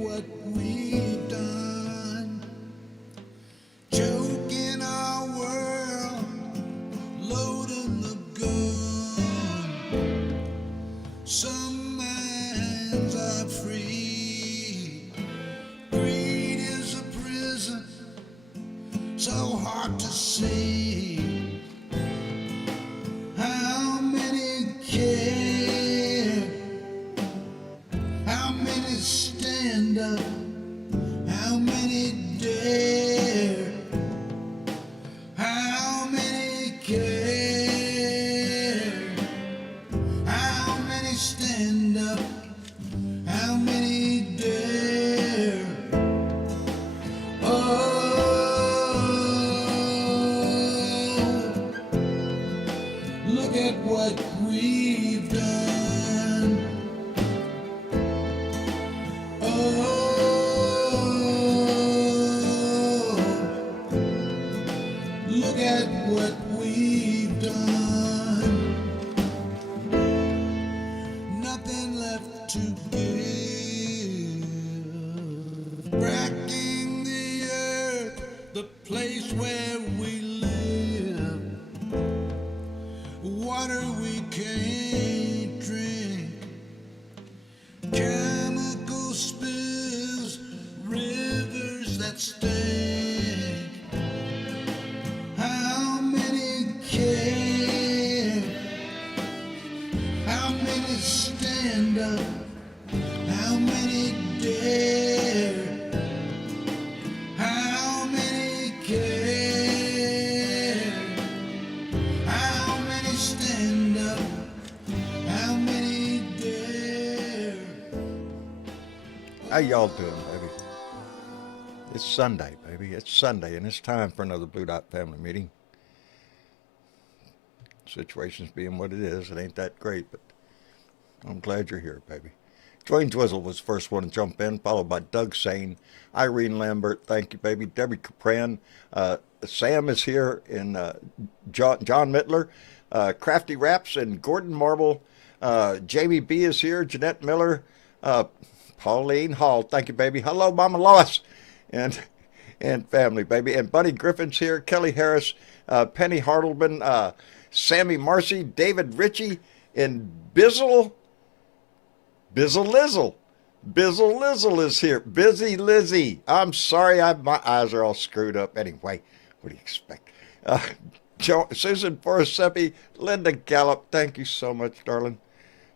what we've done. Choking our world, loading the gun. Some minds are free. Greed is a prison, so hard to see. How many care? How many stand up? How many dare? How many care? How many stand up? How many dare? Oh, look at what we've done. Oh, look at what we've done. Nothing left to give. Bracking the earth, the place where we live. Water we can't drink. Chemical spills, rivers that stink. How many care? How many stand up? How many dare? How many care? How many stand up? How many dare? How y'all doing, baby? It's Sunday, baby. It's Sunday, and it's time for another Blue Dot family meeting. Situation's being what it is. It ain't that great, but I'm glad you're here, baby. Dwayne Dwizzle was the first one to jump in, followed by Doug Sane, Irene Lambert, thank you, baby, Debbie Capran, Sam is here, and John Mittler, Crafty Raps, and Gordon Marble, Jamie B is here, Jeanette Miller, Pauline Hall, thank you, baby. Hello, Mama Lois, and family, baby. And Buddy Griffin's here, Kelly Harris, Penny Hartleman, Sammy Marcy, David Ritchie, and Bizzle Lizzle is here. Busy Lizzie. I'm sorry, my eyes are all screwed up. Anyway, what do you expect? Susan Forsepi, Linda Gallup, thank you so much, darling,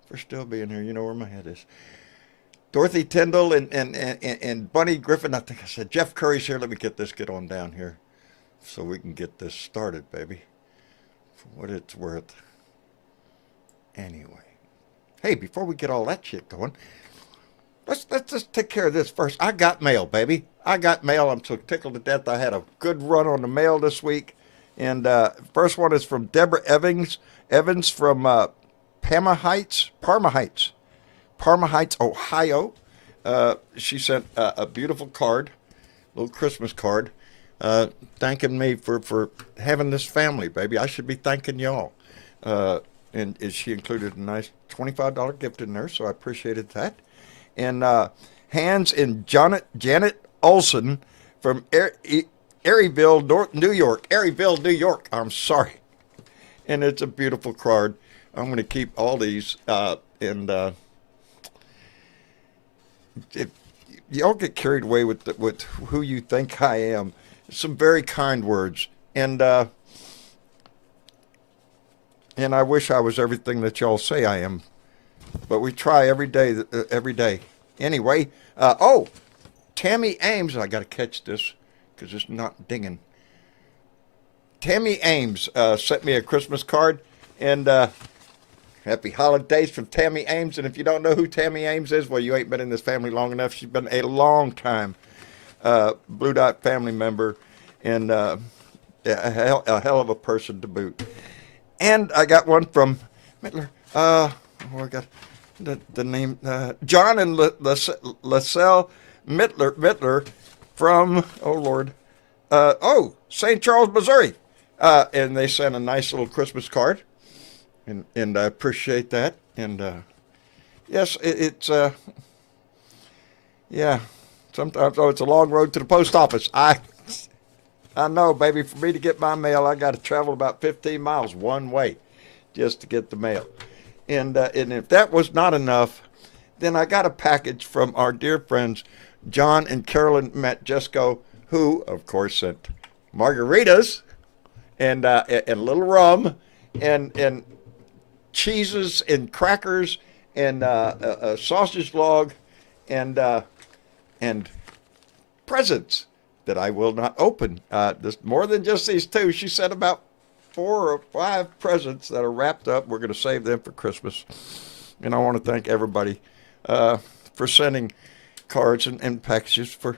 for still being here. You know where my head is. Dorothy Tyndall and Bunny Griffin. I think I said Jeff Curry's here. Let me get on down here so we can get this started, baby, for what it's worth. Anyway. Hey, before we get all that shit going, let's just take care of this first. I got mail, baby. I got mail. I'm so tickled to death. I had a good run on the mail this week. And first one is from Deborah Evans from Parma Heights, Ohio. She sent a beautiful card, a little Christmas card, thanking me for having this family, baby. I should be thanking y'all. And she included a nice $25 gift in there, so I appreciated that. And Hans and Janet Olson from Eryville, New York. I'm sorry. And it's a beautiful card. I'm going to keep all these. And if y'all get carried away with who you think I am, some very kind words. And I wish I was everything that y'all say I am. But we try every day. Anyway, Tammy Ames, I got to catch this because it's not dinging. Tammy Ames sent me a Christmas card, and happy holidays from Tammy Ames. And if you don't know who Tammy Ames is, well, you ain't been in this family long enough. She's been a long time Blue Dot family member, and a hell of a person to boot. And I got one from Mittler. I got the name, John and LaSalle Mittler from, St. Charles, Missouri. And they sent a nice little Christmas card. And I appreciate that. And yes, it's Sometimes, oh, it's a long road to the post office. I know, baby. For me to get my mail, I got to travel about 15 miles one way just to get the mail. And if that was not enough, then I got a package from our dear friends John and Carolyn Matjesco, who, of course, sent margaritas and a little rum and cheeses and crackers and a sausage log and presents that I will not open. There's more than just these two. She sent about 4 or 5 presents that are wrapped up. We're going to save them for Christmas. And I want to thank everybody for sending cards and packages for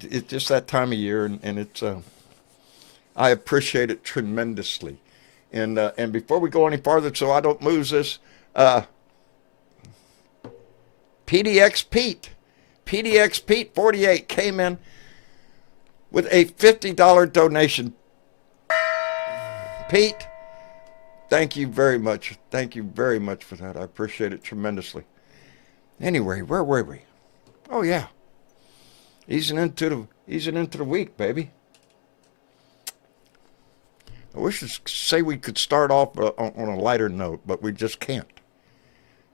it's just that time of year, and it's I appreciate it tremendously. And before we go any farther, so I don't lose this, PDX Pete 48 came in with a $50 donation. Pete, thank you very much. Thank you very much for that. I appreciate it tremendously. Anyway, where were we? Oh yeah, easing into the week, baby. I wish to say we could start off on a lighter note, but we just can't.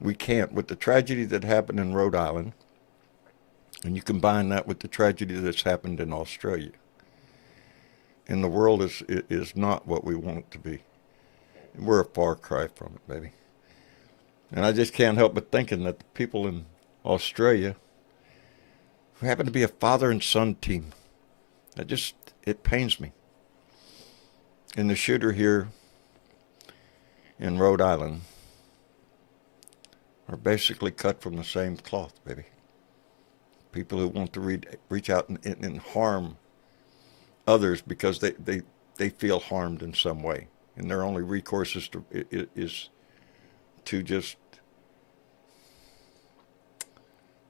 We can't with the tragedy that happened in Rhode Island, and you combine that with the tragedy that's happened in Australia. And the world is not what we want it to be. We're a far cry from it, baby. And I just can't help but thinking that the people in Australia who happen to be a father and son team, it pains me. And the shooter here in Rhode Island are basically cut from the same cloth, baby. People who want to reach out and harm others because they feel harmed in some way. And their only recourse is to just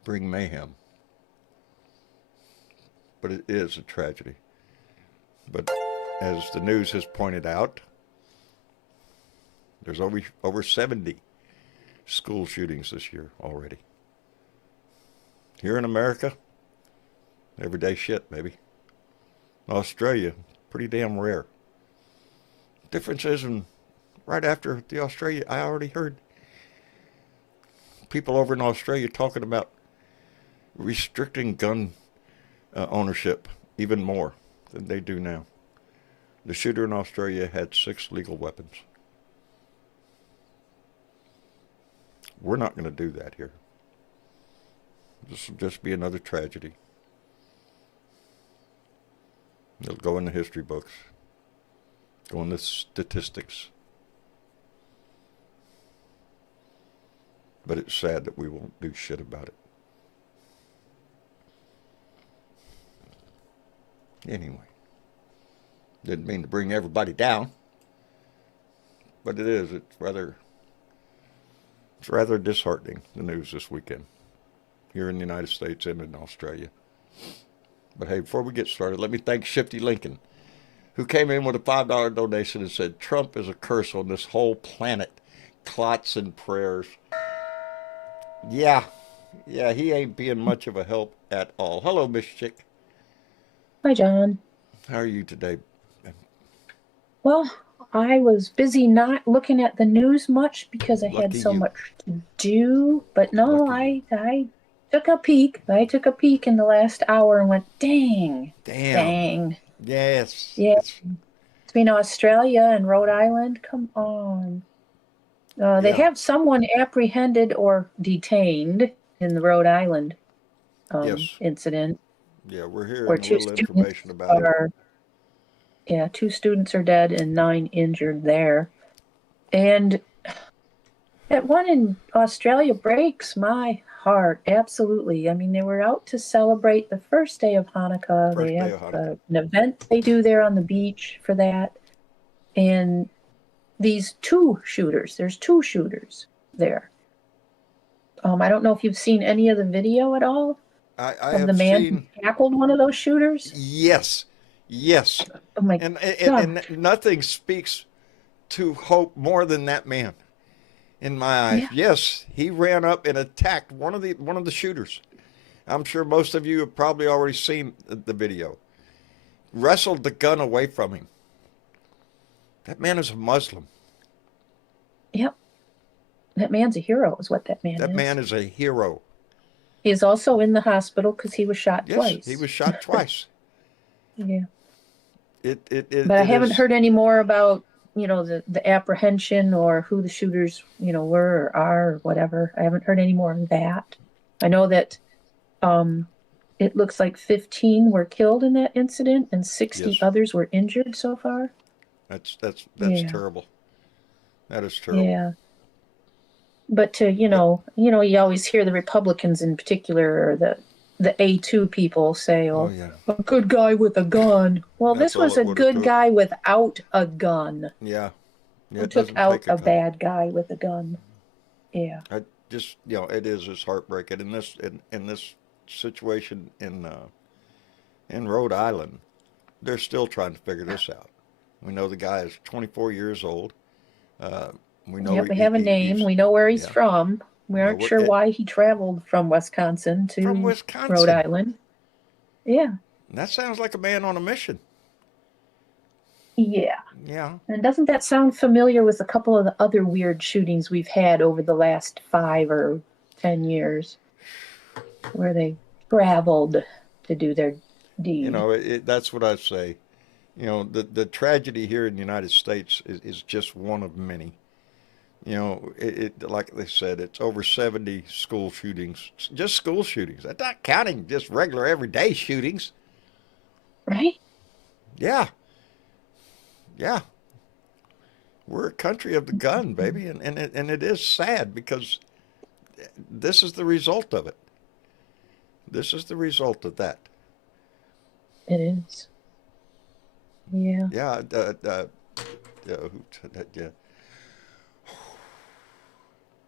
bring mayhem. But it is a tragedy. But as the news has pointed out, there's over 70 school shootings this year already. Here in America, everyday shit, baby. Australia, pretty damn rare. Difference is, right after the Australia, I already heard people over in Australia talking about restricting gun ownership even more than they do now. The shooter in Australia had 6 legal weapons. We're not going to do that here. This will just be another tragedy. It'll go in the history books, go in the statistics. But it's sad that we won't do shit about it. Anyway, didn't mean to bring everybody down, but it is. It's rather disheartening, the news this weekend, here in the United States and in Australia. But hey, before we get started, let me thank Shifty Lincoln, who came in with a $5 donation and said, Trump is a curse on this whole planet. Clots and prayers. Yeah, he ain't being much of a help at all. Hello, Miss Chick. Hi, John. How are you today? Well, I was busy not looking at the news much because I had Lucky so you. much to do. But no, Lucky I took a peek. I took a peek in the last hour and went, dang. Yes. Yeah. Between Australia and Rhode Island, come on. They have someone apprehended or detained in the Rhode Island incident. Yeah, we're hearing Where a little information about it. Yeah, 2 students are dead and 9 injured there. And that one in Australia breaks my heart, absolutely. I mean, they were out to celebrate the first day of Hanukkah. They have an event they do there on the beach for that. And there's 2 shooters there. I don't know if you've seen any of the video at all. I of have the man seen... who tackled one of those shooters. Yes. Oh my God. And nothing speaks to hope more than that man, in my eyes. Yeah. Yes, he ran up and attacked one of the shooters, I'm sure most of you have probably already seen the video. Wrestled the gun away from him. That man is a Muslim. Yep. That man's a hero, is what that man That is. man is a hero. He's also in the hospital because he was shot Yes, twice. he was shot twice. Yeah. But I haven't heard any more about, the apprehension or who the shooters, were or are or whatever. I haven't heard any more of that. I know that it looks like 15 were killed in that incident and 60 Yes. others were injured so far. That's Yeah. terrible. That is terrible. Yeah. But you always hear the Republicans in particular, or the A2 people say, Oh "Oh, yeah. a good guy with a gun." Well, That's this all was it a would've good took. guy without a gun. Yeah. Yeah. Who It took doesn't out take a a gun. bad guy with a gun? Yeah. I just it is just heartbreaking in this situation in Rhode Island. They're still trying to figure this out. We know the guy is 24 years old. We know Yep, we have a name. We know where he's yeah. from. We No, aren't sure why he traveled from Wisconsin from to Wisconsin. Rhode Island. Yeah. That sounds like a man on a mission. Yeah. Yeah. And doesn't that sound familiar with a couple of the other weird shootings we've had over the last 5 or 10 years where they traveled to do their deed? That's what I say. The tragedy here in the United States is just one of many. Like they said, it's over 70 school shootings, just school shootings. That's not counting just regular everyday shootings. Right? Yeah. Yeah. We're a country of the gun, baby. And it is sad because this is the result of it. This is the result of that. It is. Yeah. Yeah. Yeah.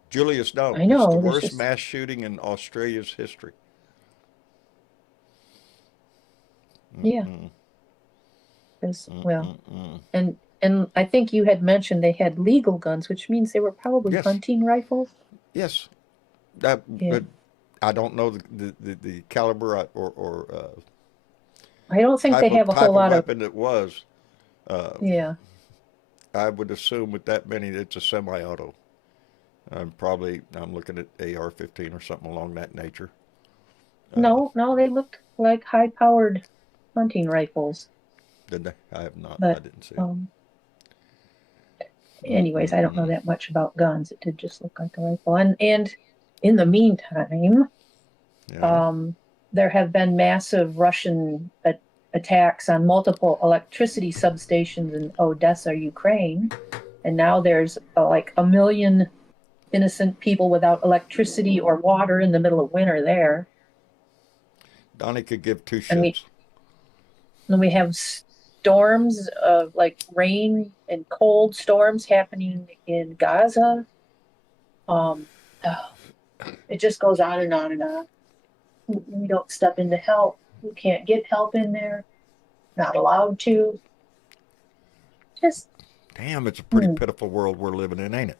Julius, no, I know, it's the there's worst just- mass shooting in Australia's history. Yeah. Mm, 'Cause, mm, well, mm. and I think you had mentioned they had legal guns, which means they were probably Yes. hunting rifles. Yes. Yeah. But I don't know the caliber or I don't think they have a type whole lot of. weapon it was. Yeah. I would assume with that many, it's a semi-auto. I'm looking at AR-15 or something along that nature. No, they looked like high-powered hunting rifles. Did they? I have not. But, I didn't see. Anyways, I don't know that much about guns. It did just look like a rifle. And in the meantime, Yeah. there have been massive Russian attacks on multiple electricity substations in Odessa, Ukraine. And now there's like 1 million innocent people without electricity or water in the middle of winter there. Donnie could give two And shits. we have storms of like rain and cold storms happening in Gaza. It just goes on and on and on. We don't step in to help. We can't get help in there. Not allowed to. Just Damn, it's a pretty pitiful world we're living in, ain't it?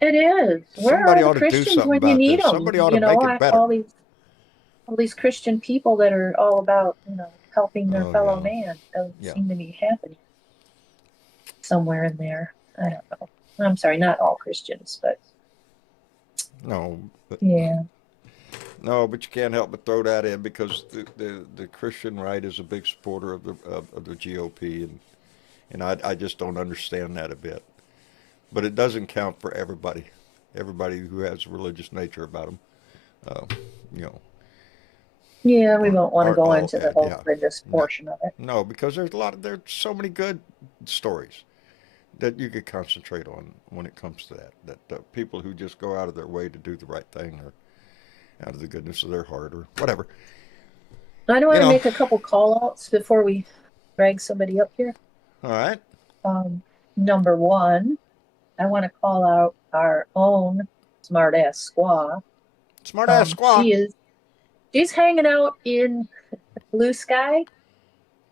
it is. Where Somebody are the ought to do Christians something when you about need this. them? Somebody ought to make it better. All these Christian people that are all about helping their Oh, fellow yeah. man doesn't Yeah. seem to be happening somewhere in there. I don't know. I'm sorry, not all Christians, but No, but, yeah. no, but you can't help but throw that in because the Christian right is a big supporter of the GOP, and I just don't understand that a bit. But it doesn't count for everybody who has a religious nature about them. Yeah, we won't want to aren't go all- into the whole yeah. religious No. portion of it. No, because there's so many good stories that you could concentrate on when it comes to that people who just go out of their way to do the right thing or out of the goodness of their heart or whatever. I want You to know. make a couple call outs before we drag somebody up here. All right. Number one, I want to call out our own smart-ass squaw. Smart ass squad. She's hanging out in Blue Sky,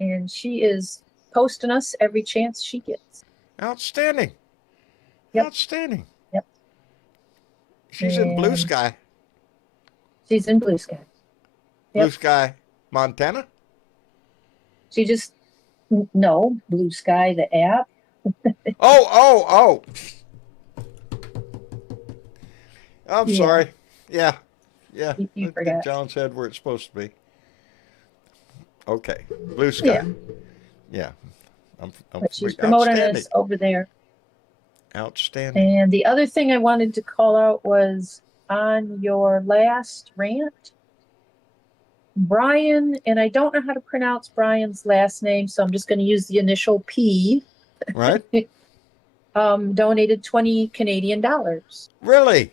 and she is posting us every chance she gets. Outstanding. Yep. Outstanding. Yep. She's in Blue And- Sky. She's in Blue Sky. Blue Sky, Montana? She just, no, Blue Sky, the app. Oh. I'm Yeah. sorry. Yeah. You Let's get forgot. John's head where it's supposed to be. Okay. Blue Sky. Yeah. Yeah. But she's promoting Outstanding. us over there. Outstanding. And the other thing I wanted to call out was on your last rant, Brian, and I don't know how to pronounce Brian's last name, so I'm just going to use the initial P, Right? donated 20 Canadian dollars. Really?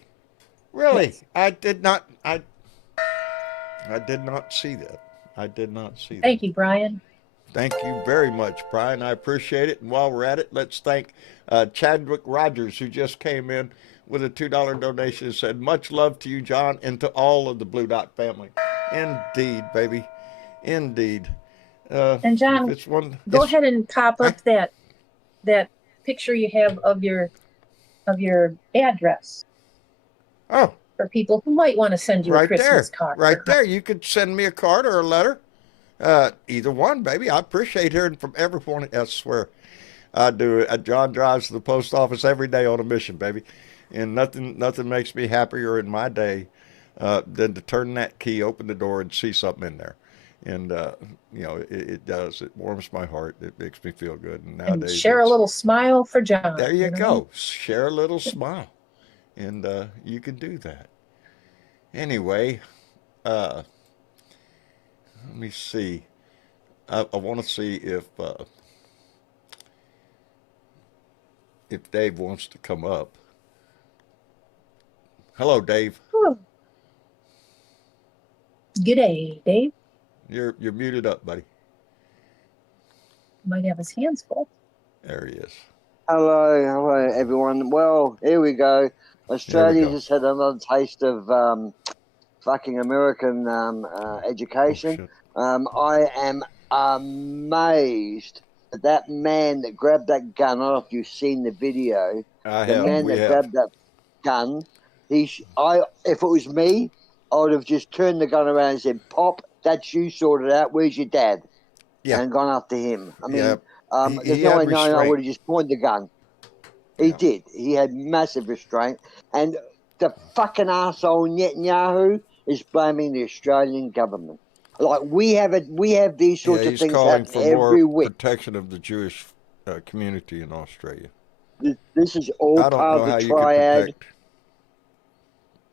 Yes. I did not see that. I did not see that. Thank you, Brian. Thank you very much, Brian. I appreciate it. And while we're at it, let's thank Chadwick Rogers, who just came in with a $2 donation and said, much love to you, John, and to all of the Blue Dot family. Indeed, baby. Indeed. And John, go ahead and pop up that picture you have of your address. Oh. For people who might want to send you a Christmas card. Right there. You could send me a card or a letter. Either one, baby. I appreciate hearing from everyone. I swear. I do. John drives to the post office every day on a mission, baby. And nothing makes me happier in my day than to turn that key, open the door, and see something in there. And, it does. It warms my heart. It makes me feel good. And nowadays, and share a little smile for John. There you go. Share a little smile. And you can do that. Anyway, let me see. I want to see if Dave wants to come up. Hello, Dave. Oh. G'day, Dave. You're muted up, buddy. Might have his hands full. There he is. Hello, everyone. Well, here we go. Australia just had another taste of fucking American education. I am amazed at that man that grabbed that gun. I don't know if you've seen the video. The man that grabbed that gun. If it was me, I would have just turned the gun around and said, "Pop, that's you sorted out. Where's your dad?" Yeah. And gone after him. I mean, there's no way knowing I would have just pointed the gun. He did. He had massive restraint. And the fucking arsehole Netanyahu is blaming the Australian government. Like, we have these sorts of things happen every week. Protection of the Jewish community in Australia. This is all part of the triad.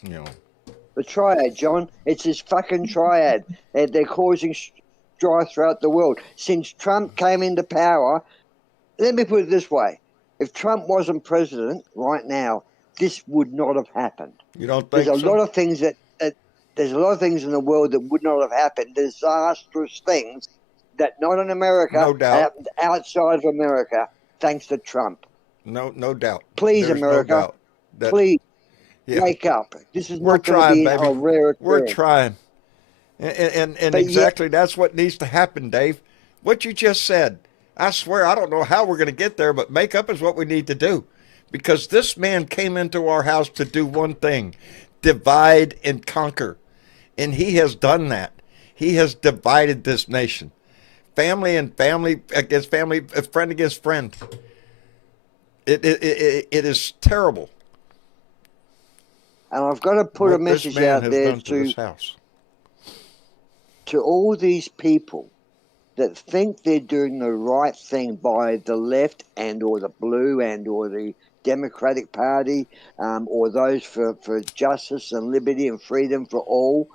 The triad, John. It's this fucking triad. They're causing strife throughout the world. Since Trump came into power, let me put it this way. If Trump wasn't president right now, this would not have happened. You don't think there's a lot of things there's a lot of things in the world that would not have happened. Disastrous things that not in America, no doubt. Happened outside of America, thanks to Trump. No doubt. Please, there's America, please wake up. This is not going to be a rare occurrence. We're trying. And exactly that's what needs to happen, Dave. What you just said. I swear, I don't know how we're going to get there, but makeup is what we need to do. Because this man came into our house to do one thing, divide and conquer. And he has done that. He has divided this nation. Family and family against family, friend against friend. It is terrible. And I've got to put a message out there to all these people that think they're doing the right thing by the left and or the blue and or the Democratic Party or those for justice and liberty and freedom for all.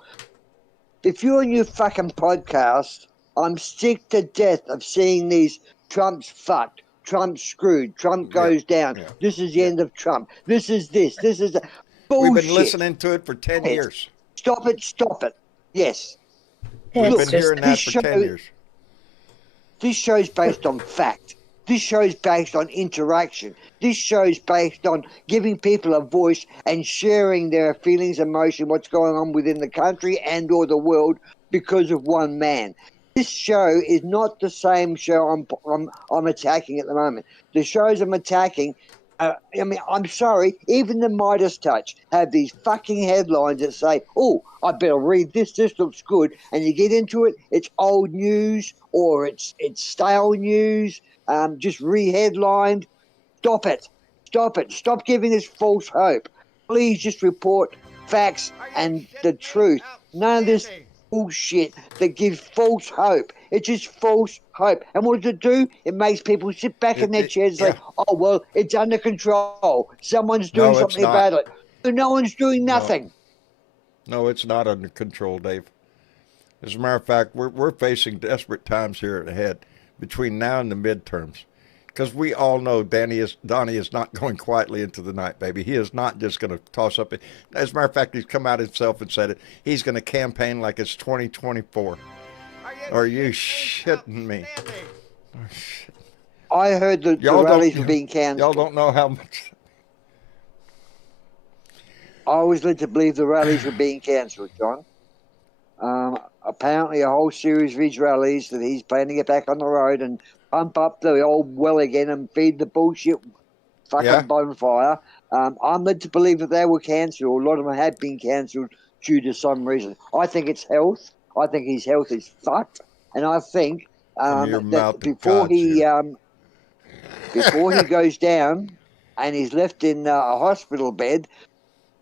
If you're on your fucking podcast, I'm sick to death of seeing these Trump's fucked, Trump's screwed, Trump goes down. Yeah. This is the end of Trump. This is this. This is that. Bullshit. We've been listening to it for 10 years. Stop it. Stop it. Yes. We've been hearing that for 10 years. This show's based on fact. This show's based on interaction. This show's based on giving people a voice and sharing their feelings, emotion, what's going on within the country and or the world because of one man. This show is not the same show I'm attacking at the moment. The shows I'm attacking I mean, I'm sorry, even the Midas Touch have these fucking headlines that say, oh, I better read this, this looks good. And you get into it, it's old news or it's stale news, just re-headlined. Stop it. Stop it. Stop giving us false hope. Please just report facts and the truth. None of this bullshit that gives false hope. It's just false hope. And what does it do? It makes people sit back in their chairs and say, oh, well, it's under control. Someone's doing something about it. But no one's doing nothing. No, it's not under control, Dave. As a matter of fact, we're facing desperate times here ahead between now and the midterms. Because we all know Donnie is not going quietly into the night, baby. He is not just going to toss up. As a matter of fact, he's come out himself and said it. He's going to campaign like it's 2024. Are you shitting me? Oh, shit. I heard the rallies were being cancelled. Y'all don't know how much. I was led to believe the rallies were being cancelled, John. Apparently, a whole series of his rallies that he's planning to get back on the road and pump up the old well again and feed the bullshit fucking bonfire. I'm led to believe that they were cancelled. A lot of them have been cancelled due to some reason. I think it's health. I think his health is fucked. And I think that before he goes down and he's left in a hospital bed,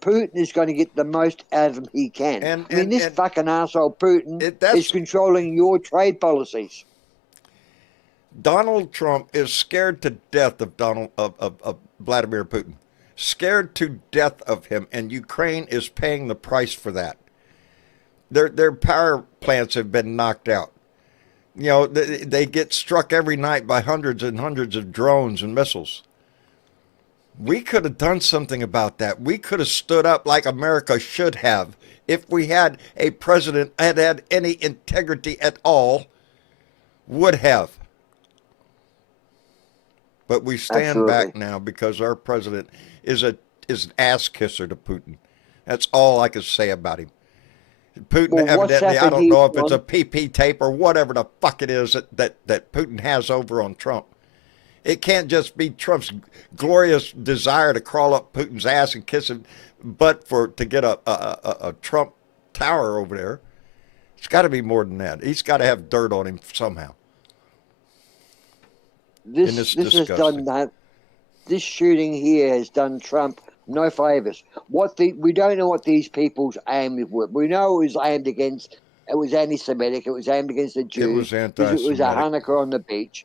Putin is going to get the most out of him he can. This fucking asshole Putin is controlling your trade policies. Donald Trump is scared to death of Vladimir Putin. Scared to death of him, and Ukraine is paying the price for that. Their power plants have been knocked out. You know, they get struck every night by hundreds and hundreds of drones and missiles. We could have done something about that. We could have stood up like America should have if we had a president that had any integrity at all, would have. But we stand back now because our president is an ass kisser to Putin. That's all I can say about him. Putin, evidently, I don't know if it's a PP tape or whatever the fuck it is that Putin has over on Trump. It can't just be Trump's glorious desire to crawl up Putin's ass and kiss him butt to get a Trump tower over there. It's got to be more than that. He's got to have dirt on him somehow. This has done that. This shooting here has done Trump no favors. We don't know what these people's aim were. We know it was aimed against. It was anti-Semitic. It was aimed against the Jews. It was anti-Semitic. It was a Hanukkah on the beach.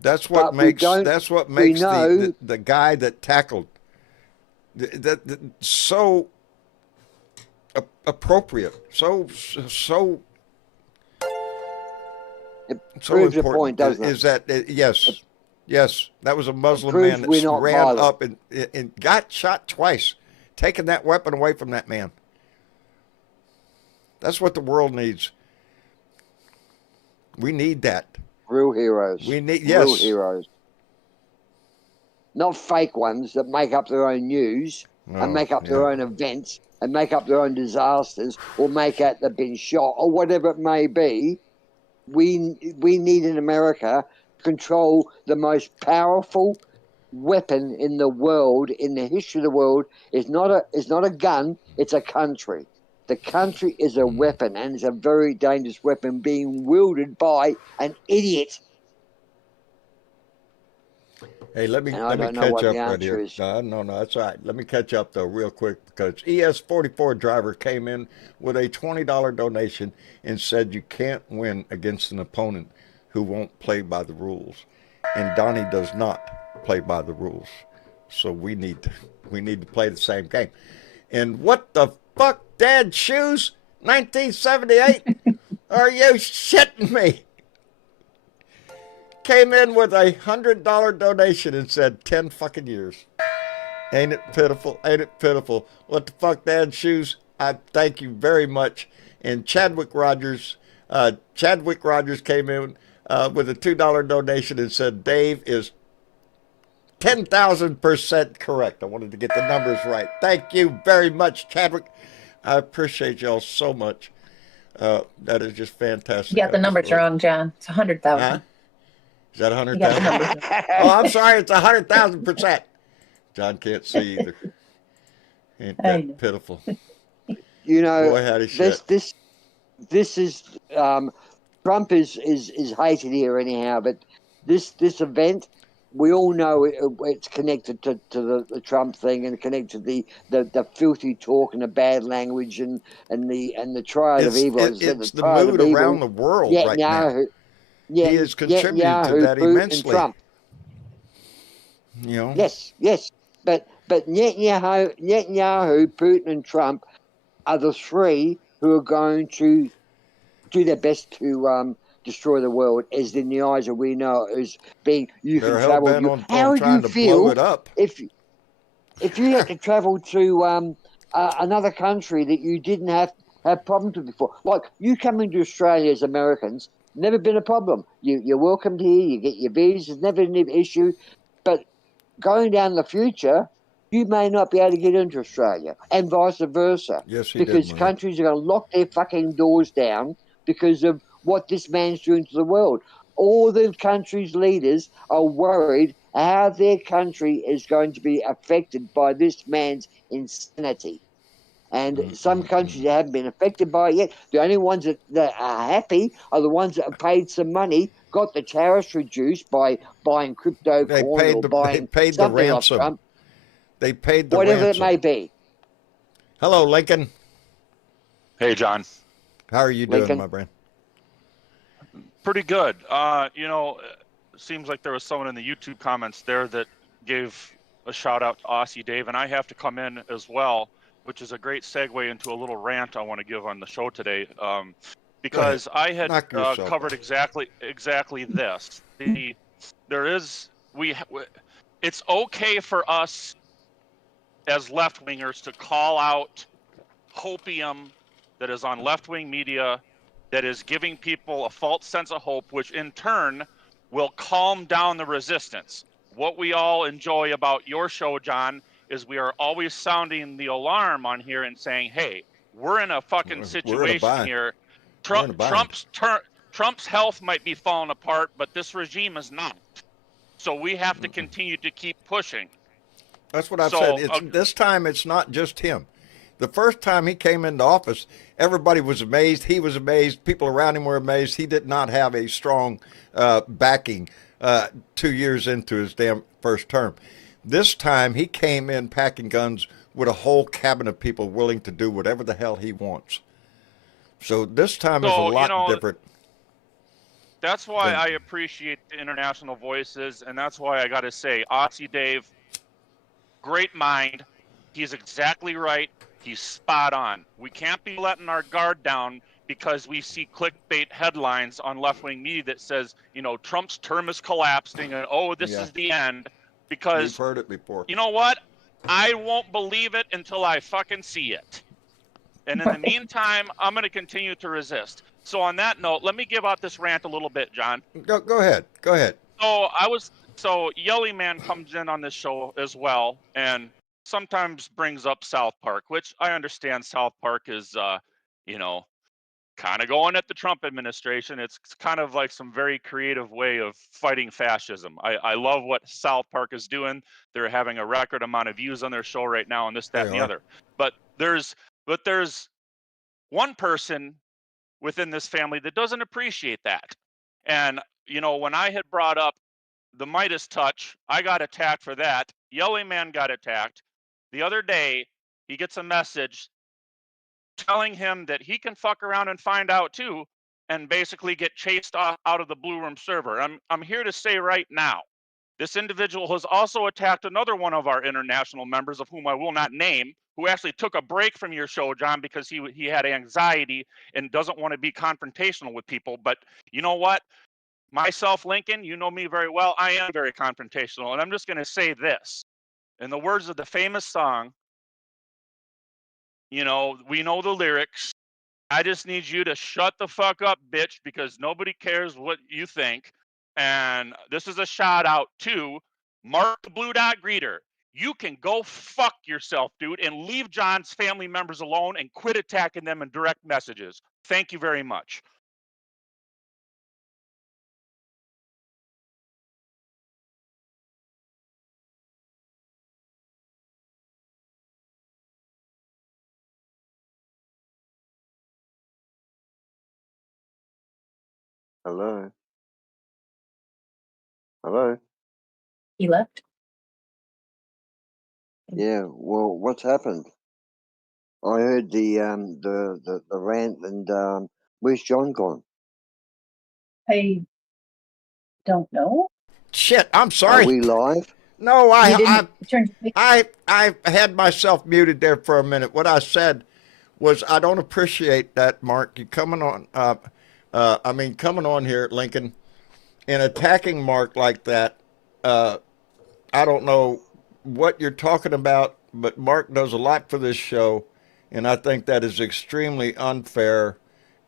That's what makes the guy that tackled that so appropriate, so it proves the point, doesn't it? Is that yes, that was a Muslim man that ran up and got shot twice, taking that weapon away from that man. That's what the world needs. We need that. Real heroes. We need real heroes. Not fake ones that make up their own news and make up their own events and make up their own disasters or make out they've been shot or whatever it may be. We need in America to control the most powerful weapon in the world, in the history of the world. It's not a gun, it's a country. The country is a weapon, and it's a very dangerous weapon being wielded by an idiot. Hey, let me catch up right here. No, that's all right. Let me catch up, though, real quick, because ES44 driver came in with a $20 donation and said you can't win against an opponent who won't play by the rules. And Donnie does not play by the rules. So we need to play the same game. And what the fuck, Dad Shoes? 1978? Are you shitting me? Came in with a $100 donation and said 10 fucking years. Ain't it pitiful? Ain't it pitiful? What the fuck, Dad Shoes? I thank you very much. And Chadwick Rogers came in with a $2 donation and said Dave is 10,000% correct. I wanted to get the numbers right. Thank you very much, Chadwick. I appreciate y'all so much. That is just fantastic. You got the numbers wrong, John. It's 100,000. Huh? Is that 100,000? Oh, I'm sorry. It's 100,000%. John can't see either. Ain't I that know. pitiful? You know, Boy, howdy this shit. this this is Trump is hated here anyhow, but this event, we all know it's connected to the Trump thing and connected to the filthy talk and the bad language and the triad of evil. As I said, the It's the triad mood of around evil. the world right now. Netanyahu, He has contributed to Netanyahu, that Putin, and immensely. Trump. You know, Yes, but Netanyahu, Putin, and Trump are the three who are going to do their best to destroy the world, as in the eyes that we know as being you can they're hell travel. bent You on how would you trying to blow feel it up. if you had to travel to another country that you didn't have problems with before? Like you come into Australia as Americans, never been a problem. You're welcomed here. You get your visas, never an issue. But going down the future, you may not be able to get into Australia, and vice versa, Yes, he did, because Mother. countries are going to lock their fucking doors down because of what this man's doing to the world. All the countries' leaders are worried how their country is going to be affected by this man's insanity. And some countries that haven't been affected by it yet, the only ones that are happy are the ones that have paid some money, got the tariffs reduced by buying crypto They coin or they buying paid the something off ransom. Trump, They paid the whatever it ransom. may be. Hello, Lincoln. Hey, John. How are you doing, Lincoln? my friend? Pretty good. It seems like there was someone in the YouTube comments there that gave a shout out to Aussie Dave, and I have to come in as well, which is a great segue into a little rant I want to give on the show today. Because I had Knock yourself covered out. exactly this. It's okay for us as left wingers to call out hopium that is on left wing media that is giving people a false sense of hope, which in turn will calm down the resistance. What we all enjoy about your show, John, is we are always sounding the alarm on here and saying, hey, we're in a fucking We're in a situation bind. here. We're in a bind. Trump's health might be falling apart, but this regime is not. So we have to continue to keep pushing. That's what I've said. This time it's not just him. The first time he came into office, everybody was amazed. He was amazed. People around him were amazed. He did not have a strong backing 2 years into his damn first term. This time he came in packing guns with a whole cabinet of people willing to do whatever the hell he wants. So this time is a lot different. That's why I appreciate the international voices, and that's why I got to say, Aussie Dave, great mind. He's exactly right. He's spot on. We can't be letting our guard down because we see clickbait headlines on left-wing media that says, Trump's term is collapsing and, this is the end. Because we've heard it before. You know what? I won't believe it until I fucking see it. And in the meantime, I'm going to continue to resist. So on that note, let me give out this rant a little bit, John. Go ahead. Go ahead. So Yelly Man comes in on this show as well, and sometimes brings up South Park, which I understand South Park is, kind of going at the Trump administration. It's kind of like some very creative way of fighting fascism. I love what South Park is doing. They're having a record amount of views on their show right now, and this, that, and the other. But there's one person within this family that doesn't appreciate that. And, when I had brought up the Midas touch, I got attacked for that. Yelly Man got attacked. The other day, he gets a message telling him that he can fuck around and find out too, and basically get chased out of the Blue Room server. I'm here to say right now, this individual has also attacked another one of our international members, of whom I will not name, who actually took a break from your show, John, because he had anxiety and doesn't want to be confrontational with people. But you know what? Myself, Lincoln, you know me very well. I am very confrontational. And I'm just going to say this. In the words of the famous song, we know the lyrics. I just need you to shut the fuck up, bitch, because nobody cares what you think. And this is a shout out to Mark the Blue Dot Greeter. You can go fuck yourself, dude, and leave John's family members alone and quit attacking them in direct messages. Thank you very much. Hello. Hello. He left. Yeah. Well, what's happened? I heard the rant, and where's John gone? I don't know. Shit, I'm Are sorry. we live? No, You didn't turn. I had myself muted there for a minute. What I said was I don't appreciate that, Mark. You coming on? Coming on here at Lincoln and attacking Mark like that. I don't know what you're talking about, but Mark does a lot for this show, and I think that is extremely unfair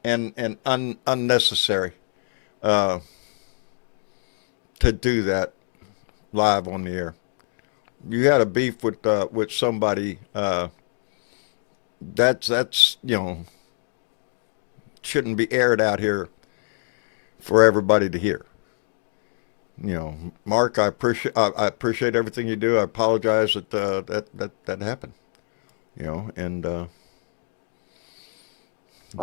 and unnecessary to do that live on the air. You had a beef with somebody. That's shouldn't be aired out here for everybody to hear. Mark, I appreciate everything you do. I apologize that happened. And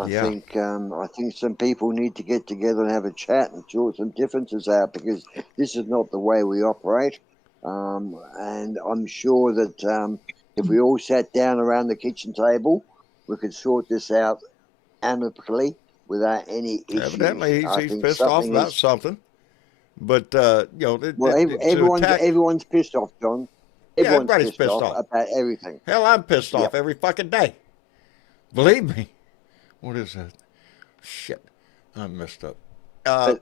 yeah. I think some people need to get together and have a chat and sort some differences out, because this is not the way we operate. And I'm sure that if we all sat down around the kitchen table, we could sort this out amicably without any issues. Evidently, he's pissed off about something. But everyone's pissed off, John. Everybody's pissed off about everything. Hell, I'm pissed off every fucking day. Believe me. What is that? Shit, I messed up. Being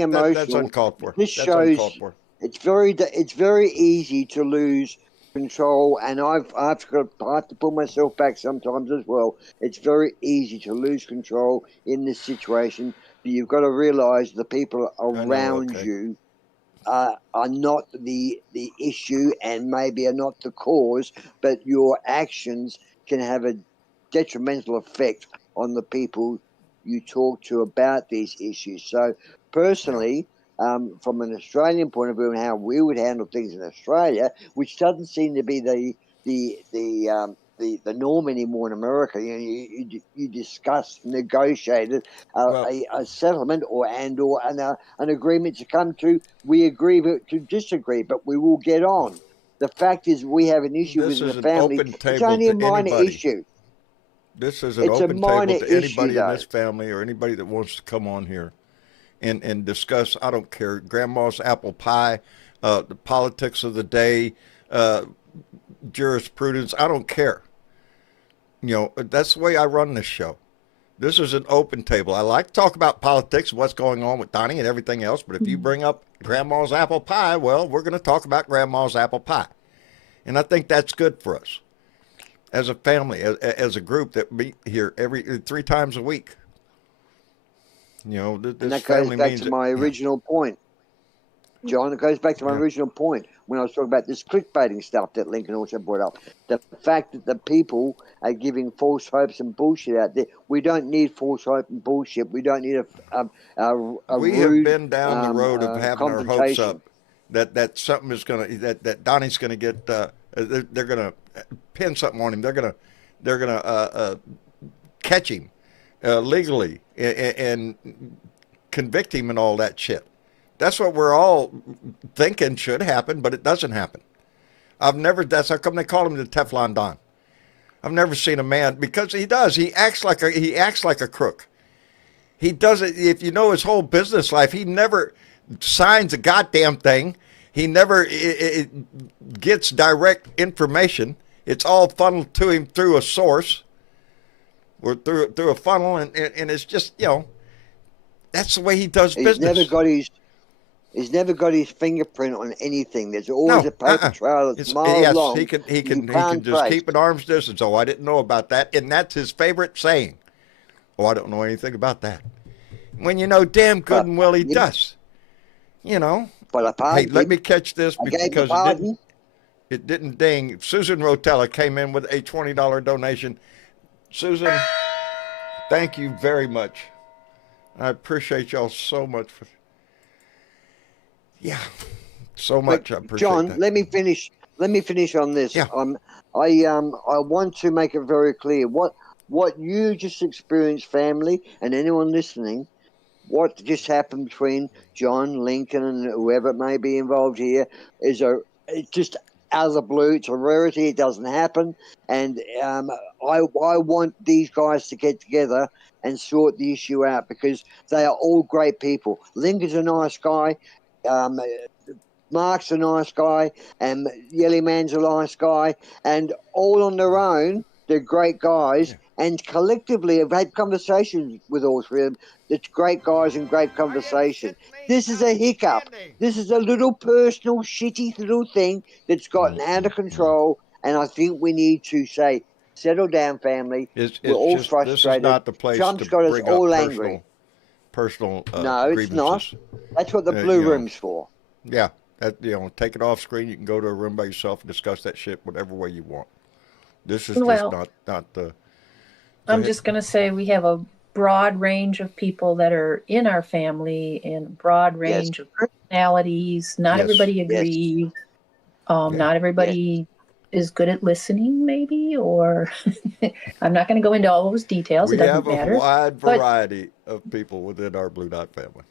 emotional. That's uncalled for. This shows it's very easy to lose control, and I have to pull myself back sometimes as well. It's very easy to lose control in this situation, but you've got to realise the people around you are not the issue, and maybe are not the cause, but your actions can have a detrimental effect on the people you talk to about these issues. So personally, from an Australian point of view and how we would handle things in Australia, which doesn't seem to be the norm anymore in America. You discuss, negotiated a settlement or an agreement to come to. We agree to disagree, but we will get on. The fact is, we have an issue within the family. It's only a minor issue. This is an open table to anybody in this family or anybody that wants to come on here and discuss. I don't care. Grandma's apple pie, the politics of the day, jurisprudence. I don't care. That's the way I run this show. This is an open table. I like to talk about politics, what's going on with Donnie and everything else. But if you bring up Grandma's apple pie, well, we're going to talk about Grandma's apple pie. And I think that's good for us as a family, as a group that meet here 3 times a week. And that goes back to my original point, John. It goes back to my original point when I was talking about this clickbaiting stuff that Lincoln also brought up. The fact that the people are giving false hopes and bullshit out there. We don't need false hope and bullshit. We don't need we have been down the road of having our hopes up that something is going to that Donnie's going to get. They're going to pin something on him. They're going to catch him legally and convict him and all that shit. That's what we're all thinking should happen, but it doesn't happen. That's how come they call him the Teflon Don. I've never seen a man, because he does. He acts like a crook. He does it. If you know his whole business life, he never signs a goddamn thing. He never gets direct information. It's all funneled to him through a source or through a funnel, and it's just, that's the way he does business. He's never got his fingerprint on anything. There's always a paper trail that's miles long. He can just keep at arm's distance. Oh, I didn't know about that. And that's his favorite saying. Oh, I don't know anything about that. When you know damn good and well he does. But hey, let me catch this because it didn't ding. Susan Rotella came in with a $20 donation. Susan, thank you very much. I appreciate y'all so much for. Yeah, so much. I appreciate John, that. let me finish on this. Yeah. I want to make it very clear. What what you just experienced, family, and anyone listening, what just happened between John, Lincoln, and whoever may be involved here it's just out of the blue. It's a rarity. It doesn't happen. And I want these guys to get together and sort the issue out because they are all great people. Lincoln's a nice guy. Mark's a nice guy, and Yelly Man's a nice guy, and all on their own, they're great guys, and collectively have had conversations with all three of them. It's great guys and great conversation. This is a hiccup. This is a little personal, shitty little thing that's gotten out of control, and I think we need to say, settle down, family. We're all frustrated. This is not the place Trump's to got us bring all up angry. personal No, it's grievances. not. That's what the blue room's for. Yeah. Take it off screen. You can go to a room by yourself and discuss that shit whatever way you want. This is just not the. I'm just going to say we have a broad range of people that are in our family and a broad range of personalities. Not everybody agrees. Not everybody is good at listening, maybe, or I'm not going to go into all those details. It doesn't matter. We have a wide variety of people within our Blue Dot family.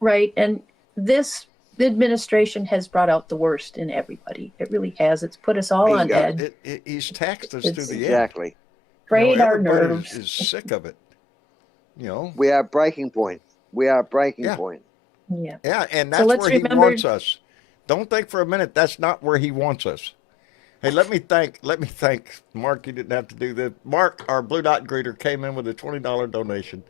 Right, and this administration has brought out the worst in everybody. It really has. It's put us all on edge. He's taxed us to the end. Exactly. Frayed our nerves. Is sick of it. We are breaking point. We are breaking point. Yeah. Yeah, and that's where he wants us. Don't think for a minute that's not where he wants us. Hey, let me thank Mark. You didn't have to do this. Mark, our Blue Dot greeter, came in with a $20 donation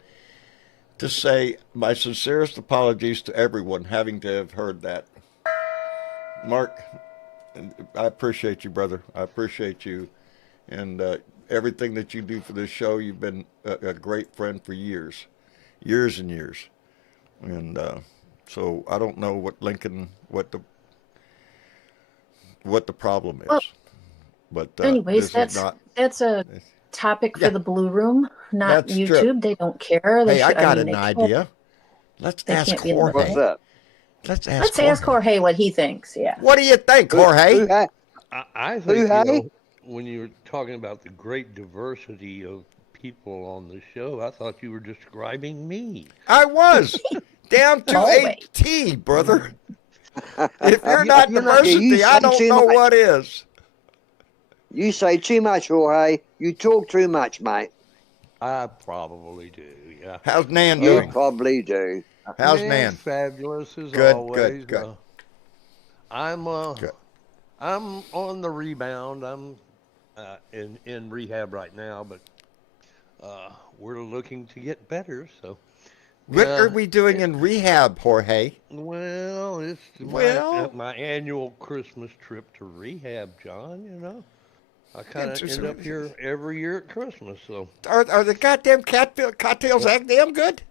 to say my sincerest apologies to everyone having to have heard that. Mark, I appreciate you, brother. I appreciate you and everything that you do for this show. You've been a great friend for years and years. And so I don't know what the problem is. But anyways, that's a topic for the Blue Room, not YouTube. True. They don't care. I got an idea. Let's ask Jorge. What's that? Let's ask Jorge what he thinks. Yeah. What do you think, Jorge? I think when you were talking about the great diversity of people on the show, I thought you were describing me. I was down to a T, brother. If you're not diversity, I don't know what is. You say too much, Jorge. You talk too much, mate. I probably do, yeah. How's Nan doing? You probably do. How's Nan? Fabulous as good, always. Good. I'm on the rebound. I'm in rehab right now, but we're looking to get better. So, what are we doing in rehab, Jorge? Well, it's my annual Christmas trip to rehab, John. I kind of end up here every year at Christmas. So are the goddamn cocktails that damn good?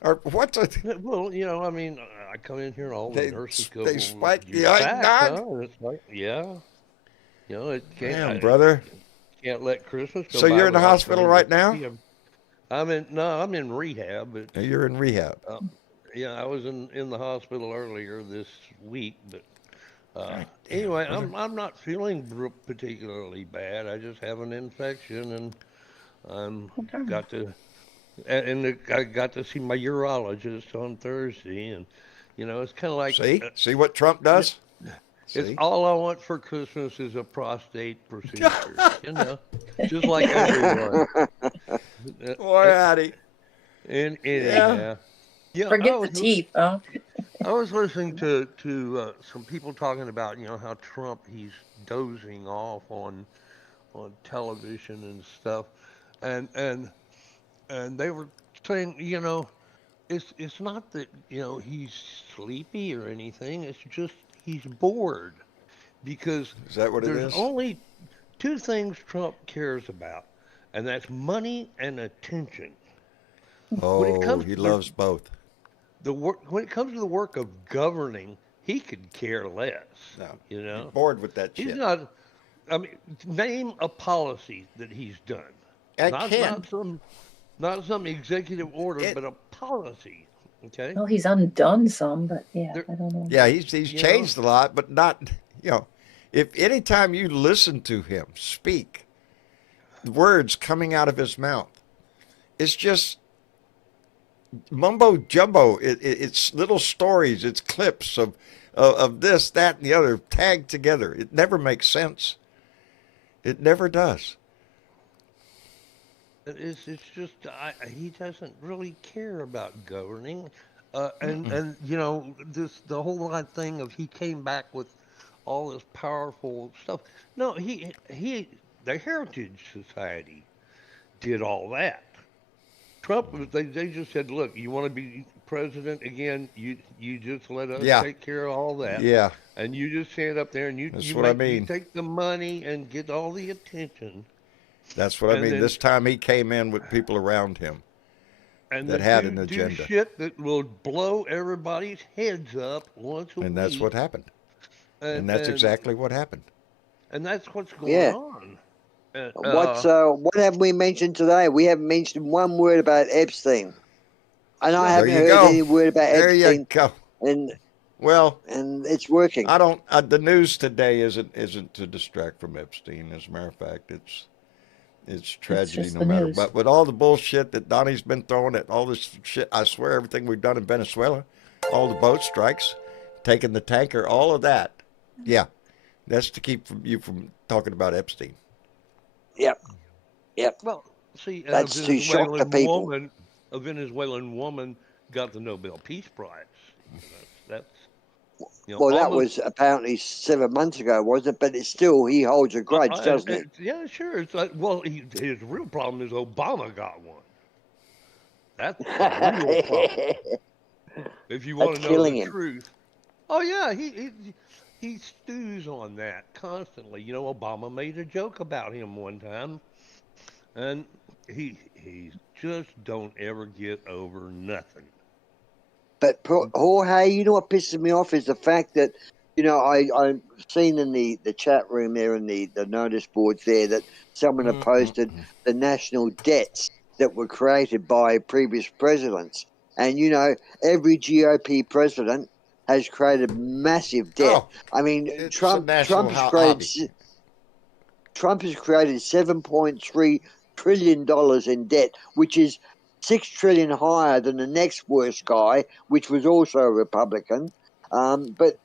Or what's it? Well, I come in here and all the nurses go. They spike the eggnog. It's like, yeah. It can't. Damn, brother. Can't let Christmas go. So you're in the hospital right now? I'm in rehab. But, you're in rehab. I was in the hospital earlier this week, but anyway, I'm not feeling particularly bad. I just have an infection, and I got to see my urologist on Thursday, and it's kind of like see what Trump does. It's all I want for Christmas is a prostate procedure, just like everyone. Boy, howdy. And forget the teeth, huh? I was listening to some people talking about how Trump, he's dozing off on television and stuff, and they were saying it's not that he's sleepy or anything. It's just he's bored, because is that what it is? There's only two things Trump cares about, and that's money and attention. Oh, he loves both. When it comes to the work of governing, he could care less. No, he's bored with that shit. He's not. I mean, name a policy that he's done. Not some executive order, but a policy. Okay. Well, he's undone some, but I don't know. Yeah, he's changed a lot, but not. If anytime you listen to him speak, words coming out of his mouth. It's just mumbo jumbo. It's little stories. It's clips of this, that, and the other tagged together. It never makes sense. It never does. It's just he doesn't really care about governing, and the whole lot thing of he came back with all this powerful stuff. No, the Heritage Society did all that. Trump, they just said, look, you want to be president again, you just let us Yeah. take care of all that. Yeah. And you just stand up there and That's you what I mean. you take the money and get all the attention. That's what I And mean. then- This time he came in with people around him And that then had an do agenda. shit that will blow everybody's heads up once a And that's week. what happened. And that's exactly what happened. And that's what's going Yeah. on. What have we mentioned today? We haven't mentioned one word about Epstein, and I There haven't you heard go. any word about There you Epstein, go. and Well, it's working. I don't. The news today isn't to distract from Epstein. As a matter of fact, it's tragedy just no the matter. news. But with all the bullshit that Donnie's been throwing at all this shit, I swear everything we've done in Venezuela, all the boat strikes, taking the tanker, all of that, yeah, that's to keep you from talking about Epstein. Yep. Well, see, and That's to shock the people. A Venezuelan woman got the Nobel Peace Prize. That's Well, that almost- was apparently 7 months ago, wasn't it? But it's still, he holds a grudge, doesn't he? Yeah, sure. It's like, well, his real problem is Obama got one. That's the real problem. If you want That's to know killing the him. truth. Oh yeah, he stews on that constantly. Obama made a joke about him one time, and he just don't ever get over nothing. But Jorge, you know what pisses me off is the fact that, I've seen in the chat room there and the notice boards there that someone had posted the national debts that were created by previous presidents. And, every GOP president has created massive debt. Oh, I mean, it's Trump a national has hobby. created $7.3 trillion in debt, which is $6 trillion higher than the next worst guy, which was also a Republican. But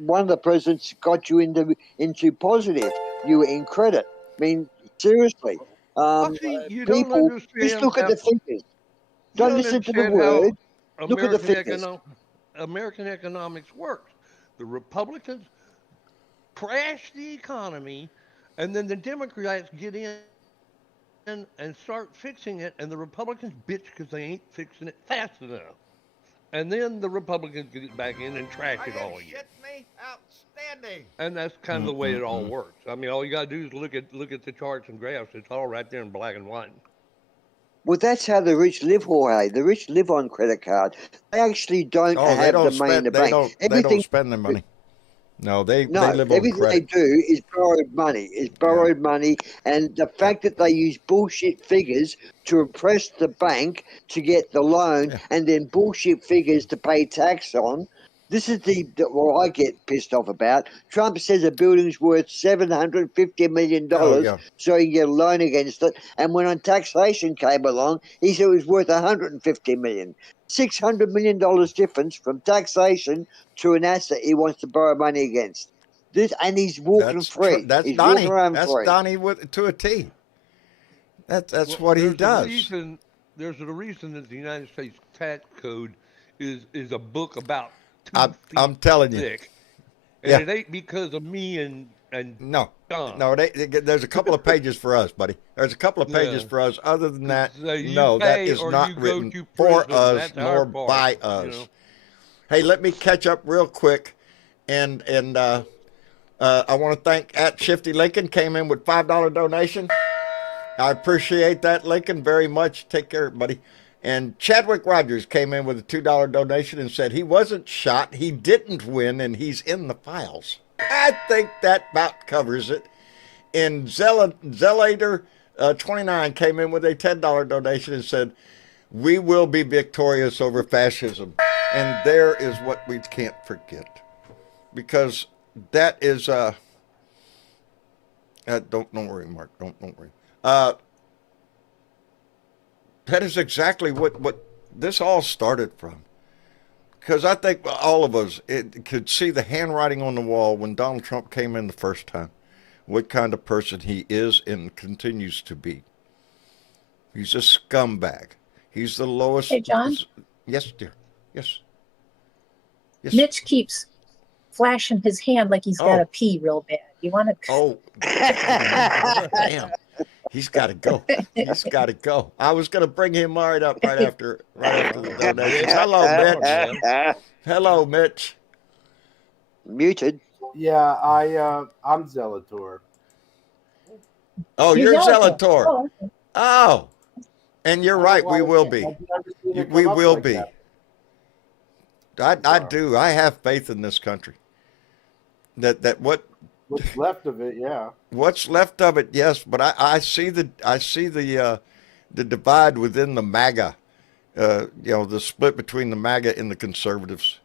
one of the presidents got you into positive. You were in credit. I mean, seriously. See, you don't People, just understand look at how- the figures. You Don't listen to the understand how word. Look at the figures. American economics works. The Republicans crash the economy, and then the Democrats get in and start fixing it, and the Republicans bitch because they ain't fixing it fast enough. And then the Republicans get back in and trash it all again. Me? Outstanding. And that's kind of the way it all works. I mean, all you gotta do is look at the charts and graphs. It's all right there in black and white. Well, that's how the rich live, Jorge. The rich live on credit card. They actually don't Oh, they have don't the money in the spend. bank. They don't spend their money. No, they live on everything credit. they do is borrowed money. Money, and the fact that they use bullshit figures to impress the bank to get the loan, and then bullshit figures to pay tax on. This is what I get pissed off about. Trump says a building's worth $750 million, so he can get a loan against it. And when on taxation came along, he said it was worth $150 million. $600 million difference from taxation to an asset he wants to borrow money against. And he's walking free. That's he's Donnie. walking around That's free. Donnie to a T. That's what he does. There's a reason that the United States tax code is a book about 2 I'm feet telling you. thick. And it ain't because of me and No. Don. No, there's a couple of pages for us, buddy. There's a couple of pages for us. Other than that, no, that is not written for us nor by us. Hey, let me catch up real quick, and I want to thank @Shifty Lincoln came in with $5 donation. I appreciate that, Lincoln, very much. Take care, buddy. And Chadwick Rogers came in with a $2 donation and said he wasn't shot, he didn't win, and he's in the files. I think that about covers it. And Zellator 29 came in with a $10 donation and said, we will be victorious over fascism. And there is what we can't forget. Because that is, Don't worry, Mark. Don't worry. That is exactly what this all started from. Because I think all of us could see the handwriting on the wall when Donald Trump came in the first time. What kind of person he is and continues to be. He's a scumbag. He's the lowest. Hey, John. Yes, dear. Yes. Yes. Mitch keeps flashing his hand like he's got Oh. to pee real bad. You want to? Oh, damn. He's got to go. He's got to go. I was going to bring him right up right after the donations. Hello, Mitch. Hello, Mitch. Muted. Yeah, I'm Zelator. Oh, you're Zelator. Oh, okay. Oh, and you're right. We will be. We will be. I do. I have faith in this country. That what's left of it, yeah. What's left of it, yes. But I see the divide within the MAGA. The split between the MAGA and the conservatives.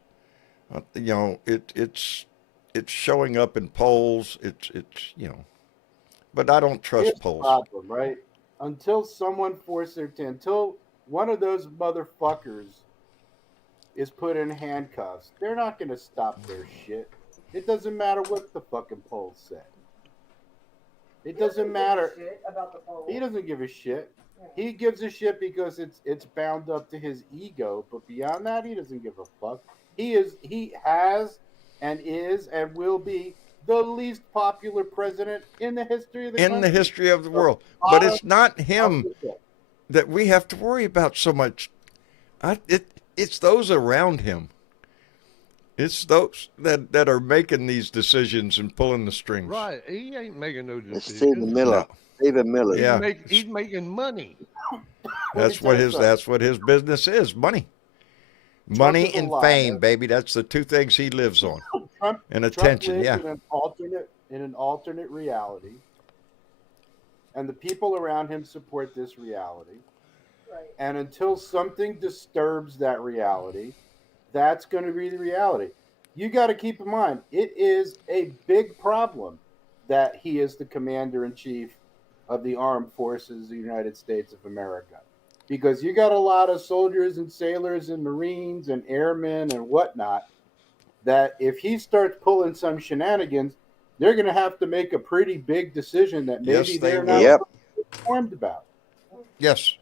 It's showing up in polls. It's but I don't trust Here's polls. the problem, right? Until one of those motherfuckers is put in handcuffs, they're not going to stop their shit. It doesn't matter what the fucking polls say. It doesn't matter. He doesn't give a shit. He gives a shit because it's bound up to his ego. But beyond that, he doesn't give a fuck. He has and is and will be the least popular president in the history of the country. In the history of the world. But it's not him that we have to worry about so much. It's those around him. It's those that are making these decisions and pulling the strings. Right. He ain't making no decisions. It's Stephen Miller. No. Stephen Miller. Yeah. He's making money. That's what his business is. Money. Money and fame, baby. That's the two things he lives on. And attention, Trump lives in an alternate reality. And the people around him support this reality. Right. And until something disturbs that reality, that's going to be the reality. You got to keep in mind, it is a big problem that he is the commander-in-chief of the armed forces of the United States of America. Because you got a lot of soldiers and sailors and Marines and airmen and whatnot that if he starts pulling some shenanigans, they're going to have to make a pretty big decision that maybe they're not informed about. Yes.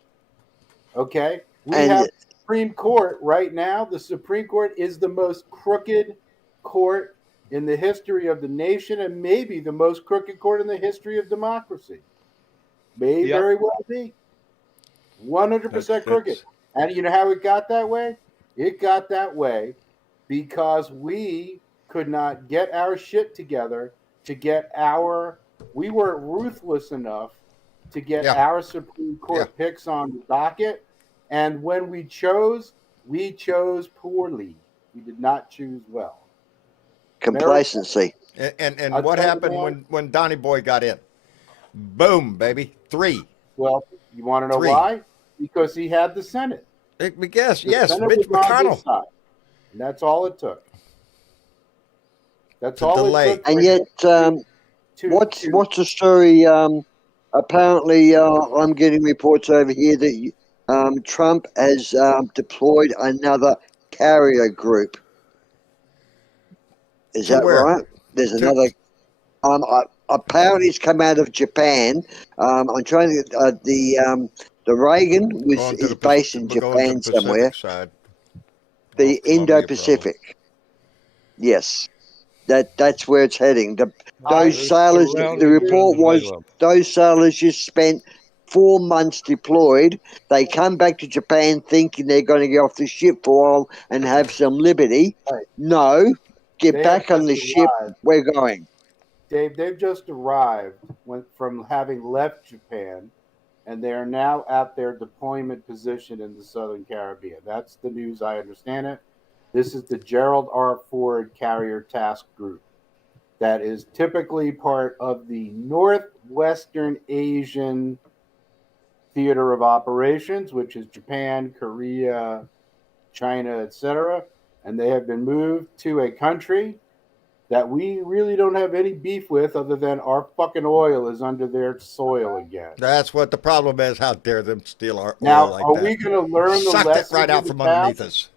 Okay? We have the Supreme Court right now. The Supreme Court is the most crooked court in the history of the nation and maybe the most crooked court in the history of democracy. May very well be. 100% crooked. And you know how it got that way? It got that way because we could not get our shit together to get we weren't ruthless enough to get our Supreme Court picks on the docket. And when we chose poorly. We did not choose well. Complacency. And what happened when Donnie Boy got in? Boom, baby. 3. Well, you want to know why? Because he had the Senate. Yes, Mitch McConnell. And that's all it took. That's all it took. And yet, what's the story? Apparently, I'm getting reports over here that Trump has deployed another carrier group. Is that right? There's another. Apparently, it's come out of Japan. I'm trying to the Reagan is based in Japan somewhere. The Indo-Pacific. Yes, that's where it's heading. Those sailors. The report was those sailors just spent 4 months deployed. They come back to Japan thinking they're going to get off the ship for a while and have some liberty. Right. No, get back on the ship. We're going. Dave, they've just arrived from having left Japan, and they are now at their deployment position in the Southern Caribbean. That's the news I understand it. This is the Gerald R. Ford Carrier Task Group that is typically part of the Northwestern Asian Theater of Operations, which is Japan, Korea, China, etc. And they have been moved to a country that we really don't have any beef with other than our fucking oil is under their soil again. That's what the problem is. How dare them steal our oil Now, like are that? we going to learn the Sucked it lesson right of out the from underneath past? us.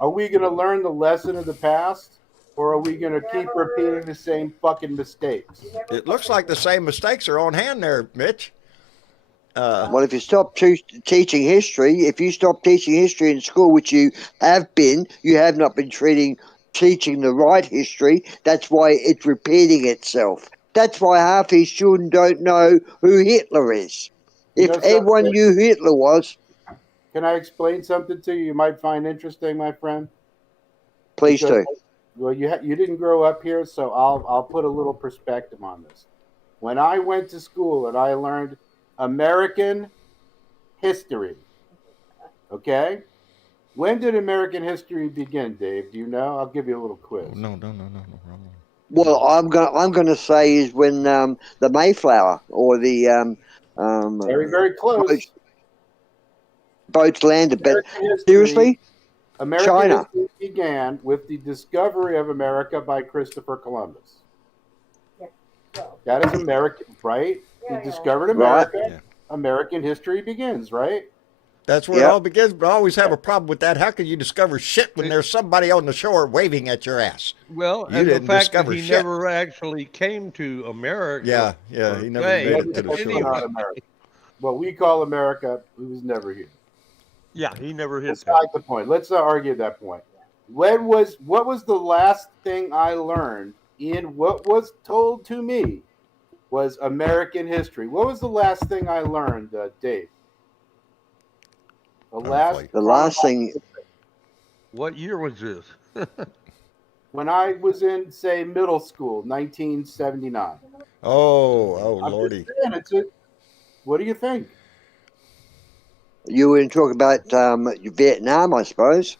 Are we going to learn the lesson of the past? Or are we going to keep repeating the same fucking mistakes? It looks like the same mistakes are on hand there, Mitch. Well, if you stop teaching history, if you stop teaching history in school, which you have been, you have not been teaching the right history. That's why it's repeating itself. That's why half these children don't know who Hitler is. You If know everyone something? knew who Hitler was, Can I explain something to you you might find interesting, my friend? please Because, do. well, you didn't grow up here, so I'll put a little perspective on this. When I went to school and I learned American history, okay? When did American history begin, Dave? Do you know? I'll give you a little quiz. Oh, no. Well, I'm gonna say is when the Mayflower or the Very close. boats landed. But American history, seriously, American China. history began with the discovery of America by Christopher Columbus. That is American, right? He discovered America. Yeah. American history begins, right? That's where it all begins, but I always have a problem with that. How can you discover shit when there's somebody on the shore waving at your ass? Well, You and the didn't fact that discover he shit. never actually came to America. Yeah, he never say, made it to the That's shore. not America. What we call America, he was never here. Yeah, he never hit That's that. not the point. Let's argue that point. What was the last thing I learned in what was told to me was American history? What was the last thing I learned, Dave? The last thing. What year was this? When I was in, say, middle school, 1979. Oh, lordy. What do you think? You were talking about Vietnam, I suppose.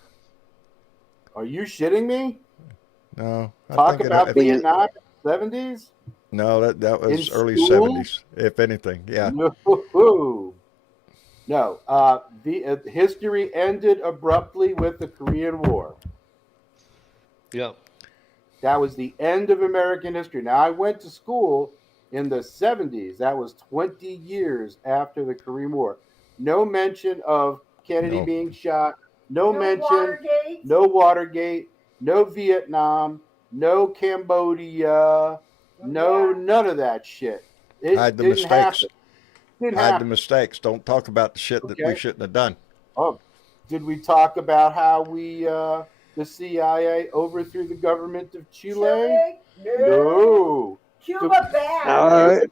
Are you shitting me? No. Talk about Vietnam in the 70s? No, that was In early school? 70s, if anything. Yeah. No. The history ended abruptly with the Korean War. Yep. That was the end of American history. Now, I went to school in the 70s. That was 20 years after the Korean War. No mention of Kennedy being shot. No mention. No Watergate. No Vietnam. No Cambodia. None of that shit. Hide the mistakes. Didn't Hide the happen. mistakes. Don't talk about the shit that we shouldn't have done. Oh, did we talk about how the CIA overthrew the government of Chile? No. Cuba bad. No.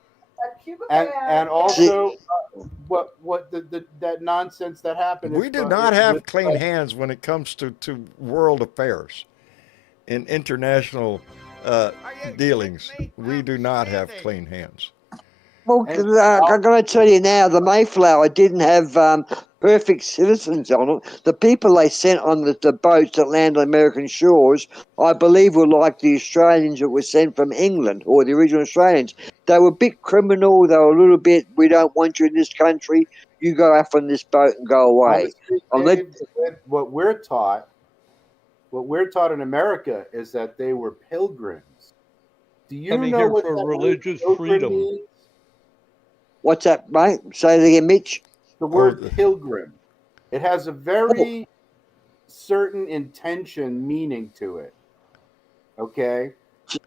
Cuba bad. And also what that nonsense that happened. We do not have clean hands when it comes to world affairs. In international dealings, we do not have clean hands. Well, I'm going to tell you now, the Mayflower didn't have perfect citizens on it. The people they sent on the boats that landed on American shores, I believe, were like the Australians that were sent from England, or the original Australians. They were a bit criminal. They were a little bit, we don't want you in this country. You go off on this boat and go away. Honestly, Dave, what we're taught in America is that they were pilgrims. Do you know what for that religious freedom means? What's that, mate? Say it again, Mitch. The word pilgrim. It has a very certain intention meaning to it. Okay?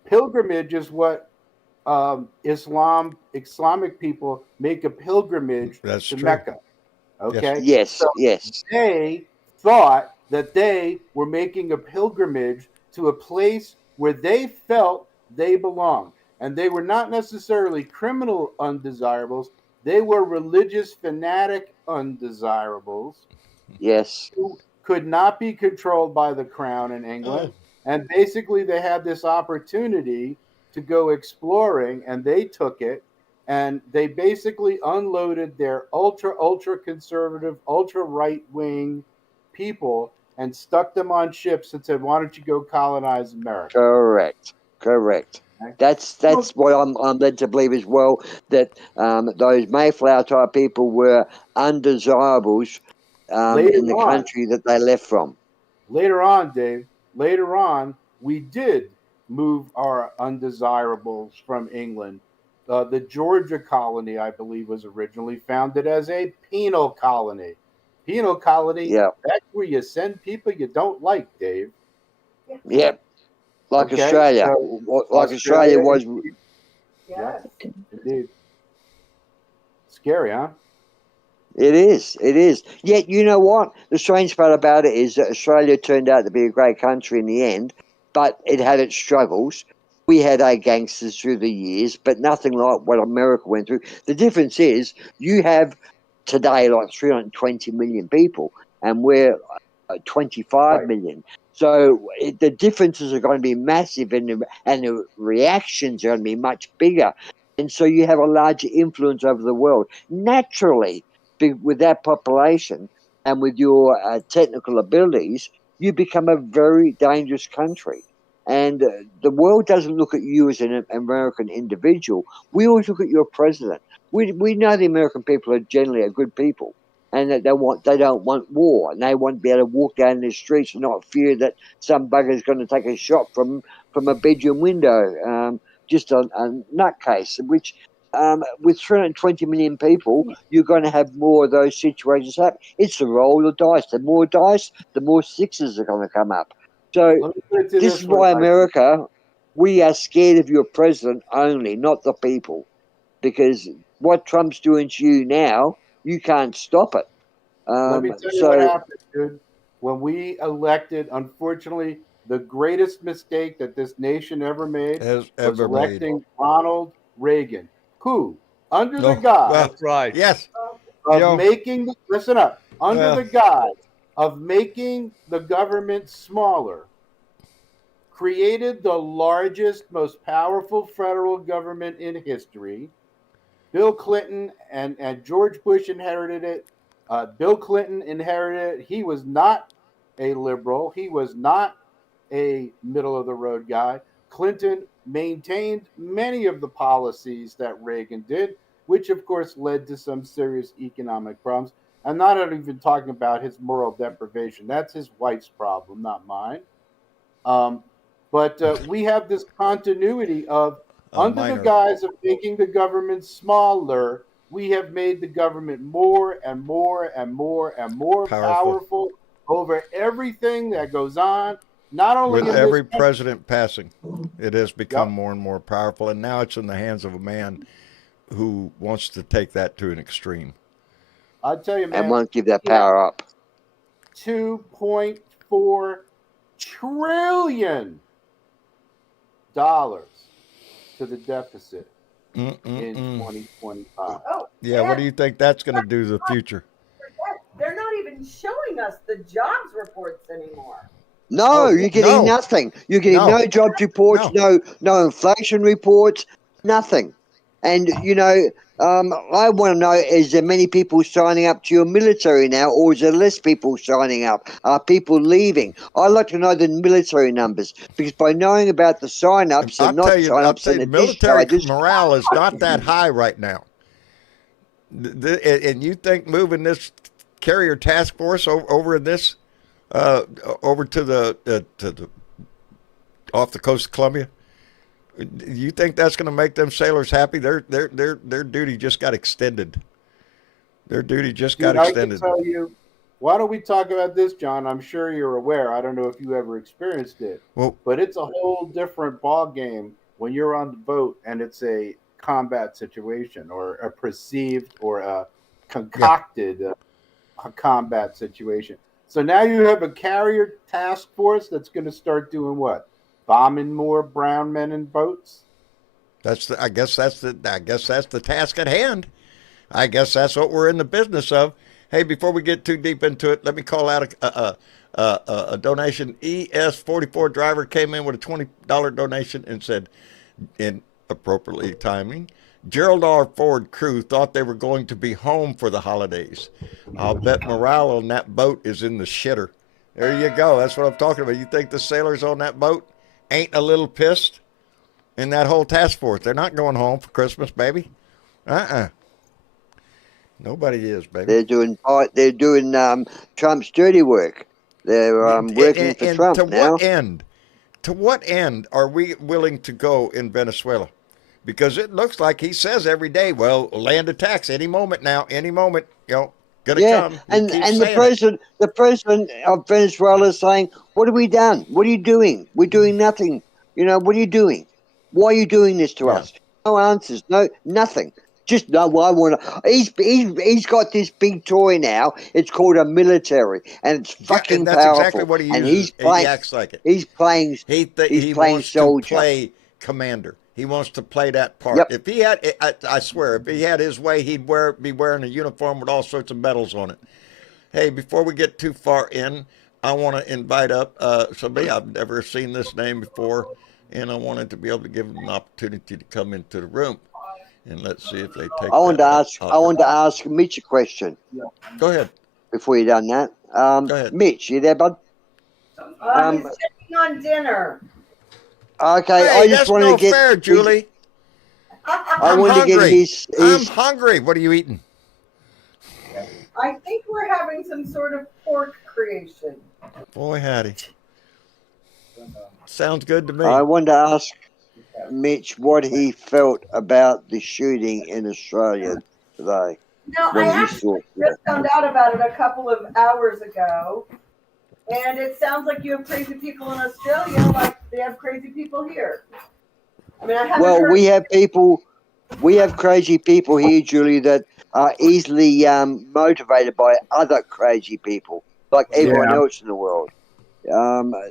Pilgrimage is what Islamic people make a pilgrimage to Mecca. Okay? Yes, so yes. They thought that they were making a pilgrimage to a place where they felt they belonged. And they were not necessarily criminal undesirables. They were religious fanatic undesirables. Yes. Who could not be controlled by the crown in England. And basically they had this opportunity to go exploring, and they took it, and they basically unloaded their ultra conservative, ultra right-wing people and stuck them on ships and said, why don't you go colonize America? Correct. That's what I'm led to believe as well, that those Mayflower type people were undesirables in the country that they left from. Later on, Dave, we did move our undesirables from England. The Georgia colony, I believe, was originally founded as a penal colony. Penal colony, Yeah. that's where you send people you don't like, Dave. Yep. Like Okay, Australia. so Like Australia was. Yes. Indeed. Scary, huh? It is. It is. Yet, you know what? The strange part about it is that Australia turned out to be a great country in the end, but it had its struggles. We had our gangsters through the years, but nothing like what America went through. The difference is you have today like 320 million people, and we're 25 Right. million. So the differences are going to be massive, and the reactions are going to be much bigger. And so you have a larger influence over the world. Naturally, with that population and with your technical abilities, you become a very dangerous country. And the world doesn't look at you as an American individual. We always look at your president. We know the American people are generally a good people, and that they don't want war, and they want to be able to walk down the streets and not fear that some bugger is going to take a shot from a bedroom window. Just a nutcase, which with 320 million people, you're going to have more of those situations happen. It's the roll of dice. The more dice, the more sixes are going to come up. So Let me put it to this this is way, why Mike. America, we are scared of your president only, not the people, because what Trump's doing to you now, you can't stop it. Let me tell you what happened, dude. When we elected, unfortunately, the greatest mistake that this nation ever made Has was ever made. electing Ronald Reagan, who, under the No, guise well, That's right. yes, of Joe. making, listen up, under Well, the guise of making the government smaller, created the largest, most powerful federal government in history. Bill Clinton and George Bush inherited it. Bill Clinton inherited it. He was not a liberal. He was not a middle of the road guy. Clinton maintained many of the policies that Reagan did, which of course led to some serious economic problems. I'm not even talking about his moral deprivation. That's his wife's problem, not mine. Um, but we have this continuity of, a under the minor. guise of making the government smaller, we have made the government more and more and more and more Powerful. powerful over everything that goes on, not only With in this every country. president passing, it has become Yep. more and more powerful, and now it's in the hands of a man who wants to take that to an extreme. I'll tell you, and man, won't give that we have power up. $2.4 trillion to the deficit in Mm-mm-mm. 2025. Oh, Yeah, what and do you think that's going to do to the future? they're not even showing us the jobs reports anymore. No, Oh, you're getting No, nothing. You're getting no, no jobs reports, no. no inflation reports, nothing. And I want to know: is there many people signing up to your military now, or is there less people signing up? Are people leaving? I'd like to know the military numbers, because by knowing about the sign-ups and not I'll sign-ups tell and you, the military discharges, morale is not that high right now. And you think moving this carrier task force over in this, over to the off the coast of Columbia, you think that's going to make them sailors happy? Their duty just got extended. Their duty just got dude, I can extended. tell you. Why don't we talk about this, John? I'm sure you're aware. I don't know if you ever experienced it, Well, but it's a whole different ball game when you're on the boat and it's a combat situation or a perceived or a yeah, concocted a combat situation. So now you have a carrier task force that's going to start doing what? Bombing more brown men in boats? I guess that's the task at hand. I guess that's what we're in the business of. Hey, before we get too deep into it, let me call out a donation. ES44 driver came in with a $20 donation and said, in appropriately timing, Gerald R. Ford crew thought they were going to be home for the holidays. I'll bet morale on that boat is in the shitter. There you go. That's what I'm talking about. You think the sailors on that boat ain't a little pissed in that whole task force? They're not going home for Christmas, baby. Nobody is, baby. they're doing Trump's dirty work. They're working for And Trump to now. what end? to what end are we willing to go in Venezuela? Because it looks like he says every day, well, land attacks any moment now, any moment, gonna come. He and keeps the saying president of Venezuela is saying, "What have we done? What are you doing? We're doing nothing. What are you doing? Why are you doing this to us?" No answers. No, nothing. Just no. I want to. He's got this big toy now. It's called a military, and it's fucking and that's powerful. exactly what he uses. And he's playing. He acts like it. He's playing. He's He playing wants soldier. to play commander. He wants to play that part. Yep. If he had, I swear, if he had his way, he'd be wearing a uniform with all sorts of medals on it. Hey, before we get too far in, I want to invite up somebody I've never seen this name before, and I wanted to be able to give them an opportunity to come into the room. And let's see if they take. I want to ask Mitch a question. Go ahead. Before you done that, Go ahead. Mitch, you there, bud? He's sitting on dinner. Okay, Hey, I just that's wanted no to get. fair, Julie. I wanted to get his. I'm hungry. What are you eating? I think we're having some sort of pork creation. Boy, howdy. Sounds good to me. I wanted to ask Mitch what he felt about the shooting in Australia today. Now, I actually just found out about it a couple of hours ago, and it sounds like you have crazy people in Australia like they have crazy people here. I mean, I haven't heard. we have crazy people here, Julie, that are easily motivated by other crazy people, like everyone else in the world.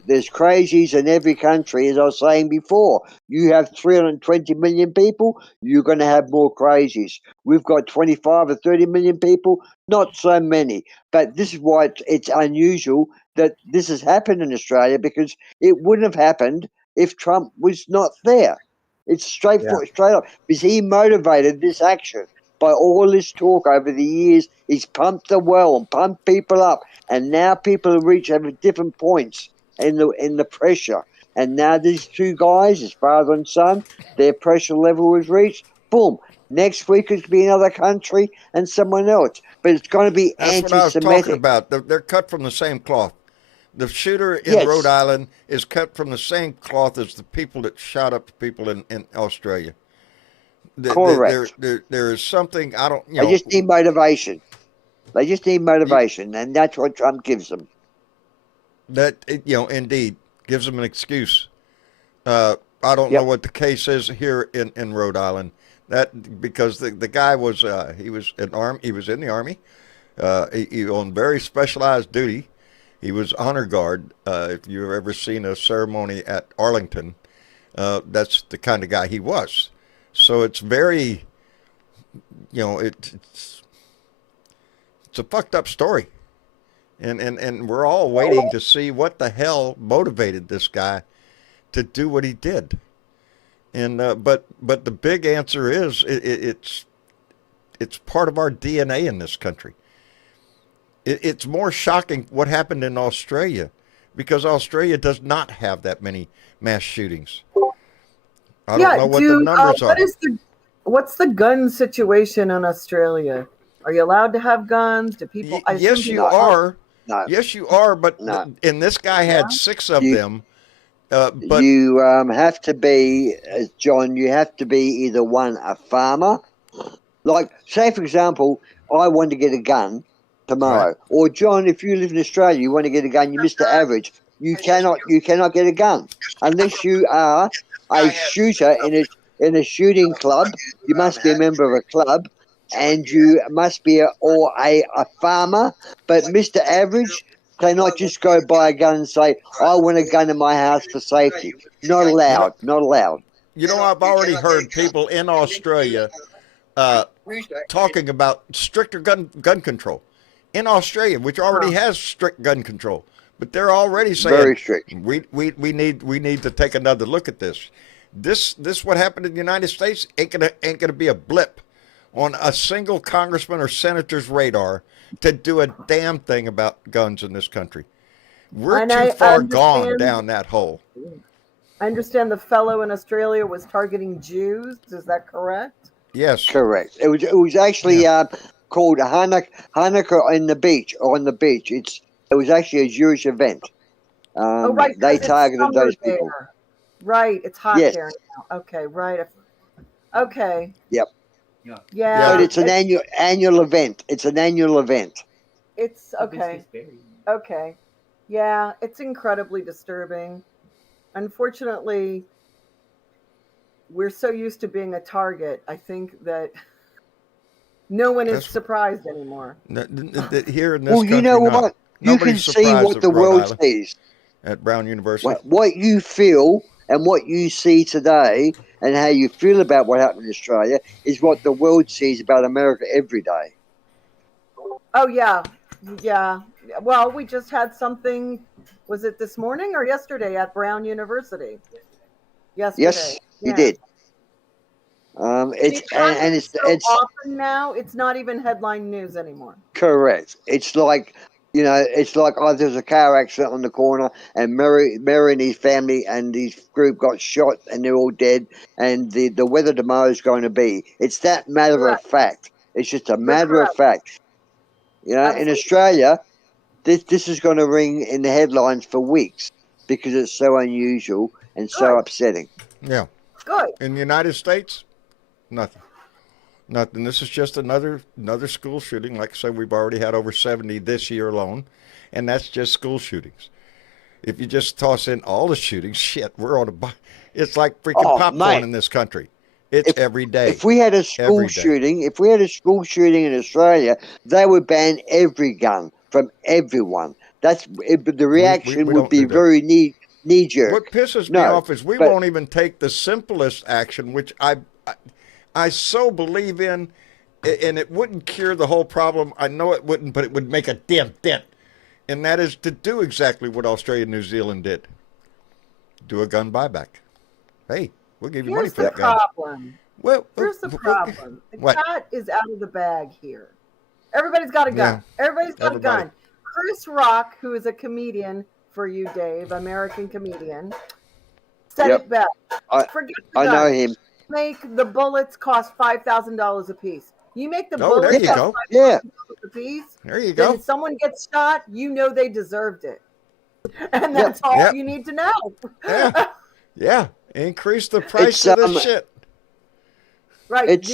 There's crazies in every country, as I was saying before. You have 320 million people, you're going to have more crazies. We've got 25 or 30 million people, not so many. But this is why it's unusual that this has happened in Australia, because it wouldn't have happened if Trump was not there. It's straight up, because he motivated this action. By all this talk over the years, he's pumped the well and pumped people up, and now people have different points in the pressure. And now these two guys, his father and son, their pressure level was reached. Boom. Next week it's going to be another country and someone else, but it's going to be That's what I was talking about. They're cut from the same cloth. The shooter in Rhode Island is cut from the same cloth as the people that shot up the people in Australia. Correct. There is something I don't. They just need motivation. And that's what Trump gives them. That indeed gives them an excuse. I don't know what the case is here in Rhode Island. That because the guy was he was in the army. He on very specialized duty. He was honor guard. If you've ever seen a ceremony at Arlington, that's the kind of guy he was. So it's very, it's a fucked up story, and we're all waiting to see what the hell motivated this guy to do what he did. And but the big answer is it's part of our DNA in this country. It's more shocking what happened in Australia, because Australia does not have that many mass shootings. I don't know what the numbers are. What's the gun situation in Australia? Are you allowed to have guns? Do people? Yes, you are. No. Yes, you are. But and this guy had 6 of them. But you have to be, John. You have to be either one, a farmer, like say for example, I want to get a gun tomorrow, right. Or John, if you live in Australia, you want to get a gun. You're Mr. Average. You cannot get a gun unless you are a shooter in a shooting club. You must be a member of a club, and you must be a farmer. But Mr. Average cannot just go buy a gun and say, I want a gun in my house for safety. Not allowed. Not allowed. I've already heard people in Australia talking about stricter gun control. In Australia, which already has strict gun control. But they're already saying very strict. We need to take another look at this. This what happened in the United States ain't gonna be a blip on a single congressman or senator's radar to do a damn thing about guns in this country. We're too far gone down that hole. I understand the fellow in Australia was targeting Jews. Is that correct? Yes, correct. It was actually called Hanukkah on the beach. It was actually a Jewish event. Oh, right. They 'cause it's targeted summer those people. there. Right. It's hot Yes. there now. Okay. Right. Okay. Yep. Yeah. But it's an annual event. It's an annual event. It's okay. Okay. Yeah, it's incredibly disturbing. Unfortunately, we're so used to being a target. I think that no one is surprised anymore. Here in this Well, country, you know what? You can nobody's see surprised what at the Rhode world Island, sees. at Brown University. What you feel and what you see today and how you feel about what happened in Australia is what the world sees about America every day. Oh, yeah. Yeah. Well, we just had something, was it this morning or yesterday at Brown University? Yesterday. Yes, you did. It's often now. It's not even headline news anymore. Correct. It's like there's a car accident on the corner, and Murray and his family and his group got shot, and they're all dead. And the weather tomorrow is going to be. It's that matter of fact. It's just a matter of fact. You know, in Australia, this is going to ring in the headlines for weeks because it's so unusual and so upsetting. Yeah. Good. In the United States, nothing. Nothing. This is just another school shooting. Like I said, we've already had over 70 this year alone, and that's just school shootings. If you just toss in all the shootings, shit, we're on it's like freaking popcorn in this country. It's every day. If we had a school shooting, in Australia, they would ban every gun from everyone. The reaction would be very knee jerk. What pisses me off is we won't even take the simplest action, which I so believe in, and it wouldn't cure the whole problem. I know it wouldn't, but it would make a damn dent. And that is to do exactly what Australia and New Zealand did. Do a gun buyback. Hey, we'll give you money for that gun. Well, here's the problem. The cat is out of the bag here. Everybody's got a gun. Yeah, everybody's got a gun. Chris Rock, who is a comedian for you, Dave, American comedian, said it best. Forget the gun. I know him. Make the bullets cost $5,000 a piece. You make the bullets cost $5,000 a piece. There you go. Then if someone gets shot, you know they deserved it. And that's all you need to know. Yeah. Increase the price of the shit. Right. It's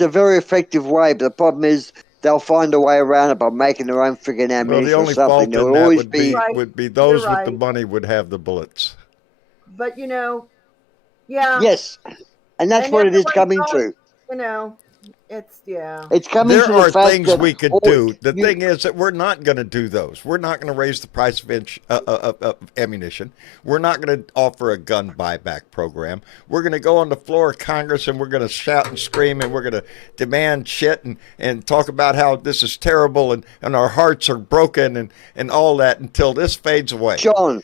a very effective way, but the problem is they'll find a way around it by making their own friggin' ammunition the only or something. Fault in that would be those with the money would have the bullets. But yes, and that's what it is coming to. It's coming to the fact that there are things we could do. The thing is that we're not going to do those. We're not going to raise the price of ammunition. We're not going to offer a gun buyback program. We're going to go on the floor of Congress and we're going to shout and scream and we're going to demand shit and talk about how this is terrible and our hearts are broken and all that until this fades away. John,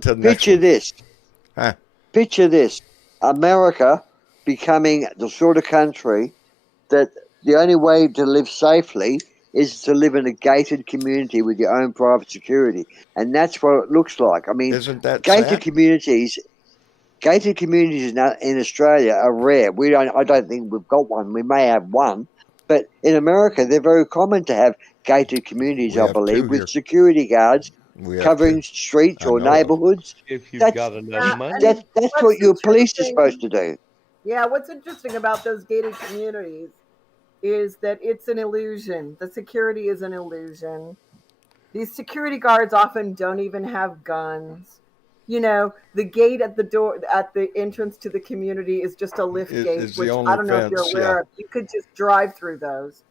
picture this. Huh? Picture this. America becoming the sort of country that the only way to live safely is to live in a gated community with your own private security. And that's what it looks like. I mean, isn't that gated sad? communities in Australia are rare. I don't think we've got one. We may have one. But in America, they're very common to have gated communities, I believe, with security guards covering streets or neighborhoods. If you've got enough money. That's what your police are supposed to do. Yeah, what's interesting about those gated communities is that it's an illusion. The security is an illusion. These security guards often don't even have guns. The gate at the door, at the entrance to the community is just a lift gate, which I don't know if you're aware of. You could just drive through those.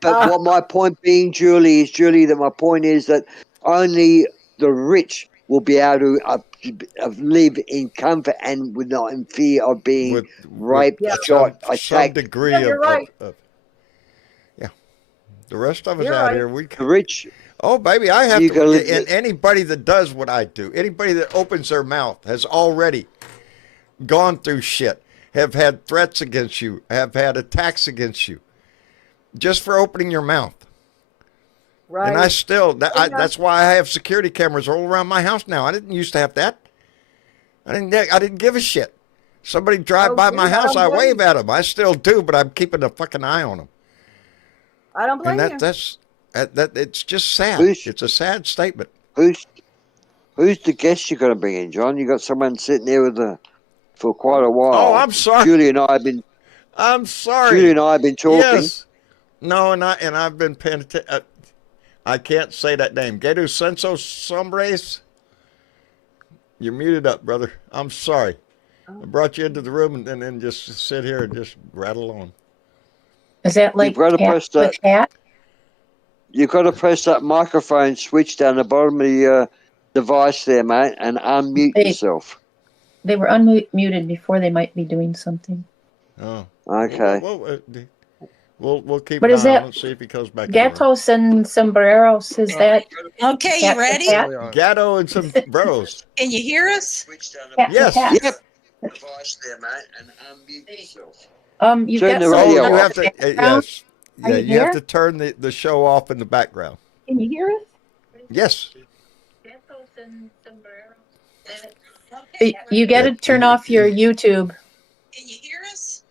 But what my point being, Julie, that my point is that only the rich will be able to live in comfort and not in fear of being raped, shot, attacked. Some degree of right. The rest of us out here, the rich. Oh, baby, I have to. And anybody that does what I do, anybody that opens their mouth has already gone through shit, have had threats against you, have had attacks against you, just for opening your mouth. Right. And I still, that's why I have security cameras all around my house now. I didn't used to have that. I didn't give a shit. Somebody drive by my house, I wave at them. I still do, but I'm keeping a fucking eye on them. I don't blame you. it's just sad. Who's- It's a sad statement. Who's the guest you're going to bring in, John? You got someone sitting there for quite a while. Oh, I'm sorry. Julie and I have been. I'm sorry. Julie and I have been talking. Yes. No, and I've been paying attention. I can't say that name. Gedu Senso Sombres. You're muted up, brother. I'm sorry. I brought you into the room and then just sit here and just rattle on. Is that like You've got to press that. with hat? You've got to press that microphone switch down the bottom of your device there, mate, and unmute yourself. They were unmuted before. They might be doing something. Oh. Okay. We'll keep What an is eye that? on it, see if he comes back. in the room. Gatos and sombreros. Is that Okay, you hat with ready? hat? Gatto and some bros. Can you hear us? Hat with Yes. hat? Yep. Device there, mate, and unmute yourself. You've Turn got the some Oh, radio you off. have to. background? Yes. Are Yeah, you you have there? to turn the show off in the background. Can you hear us? Yes. You got to turn off your YouTube. Can you hear us?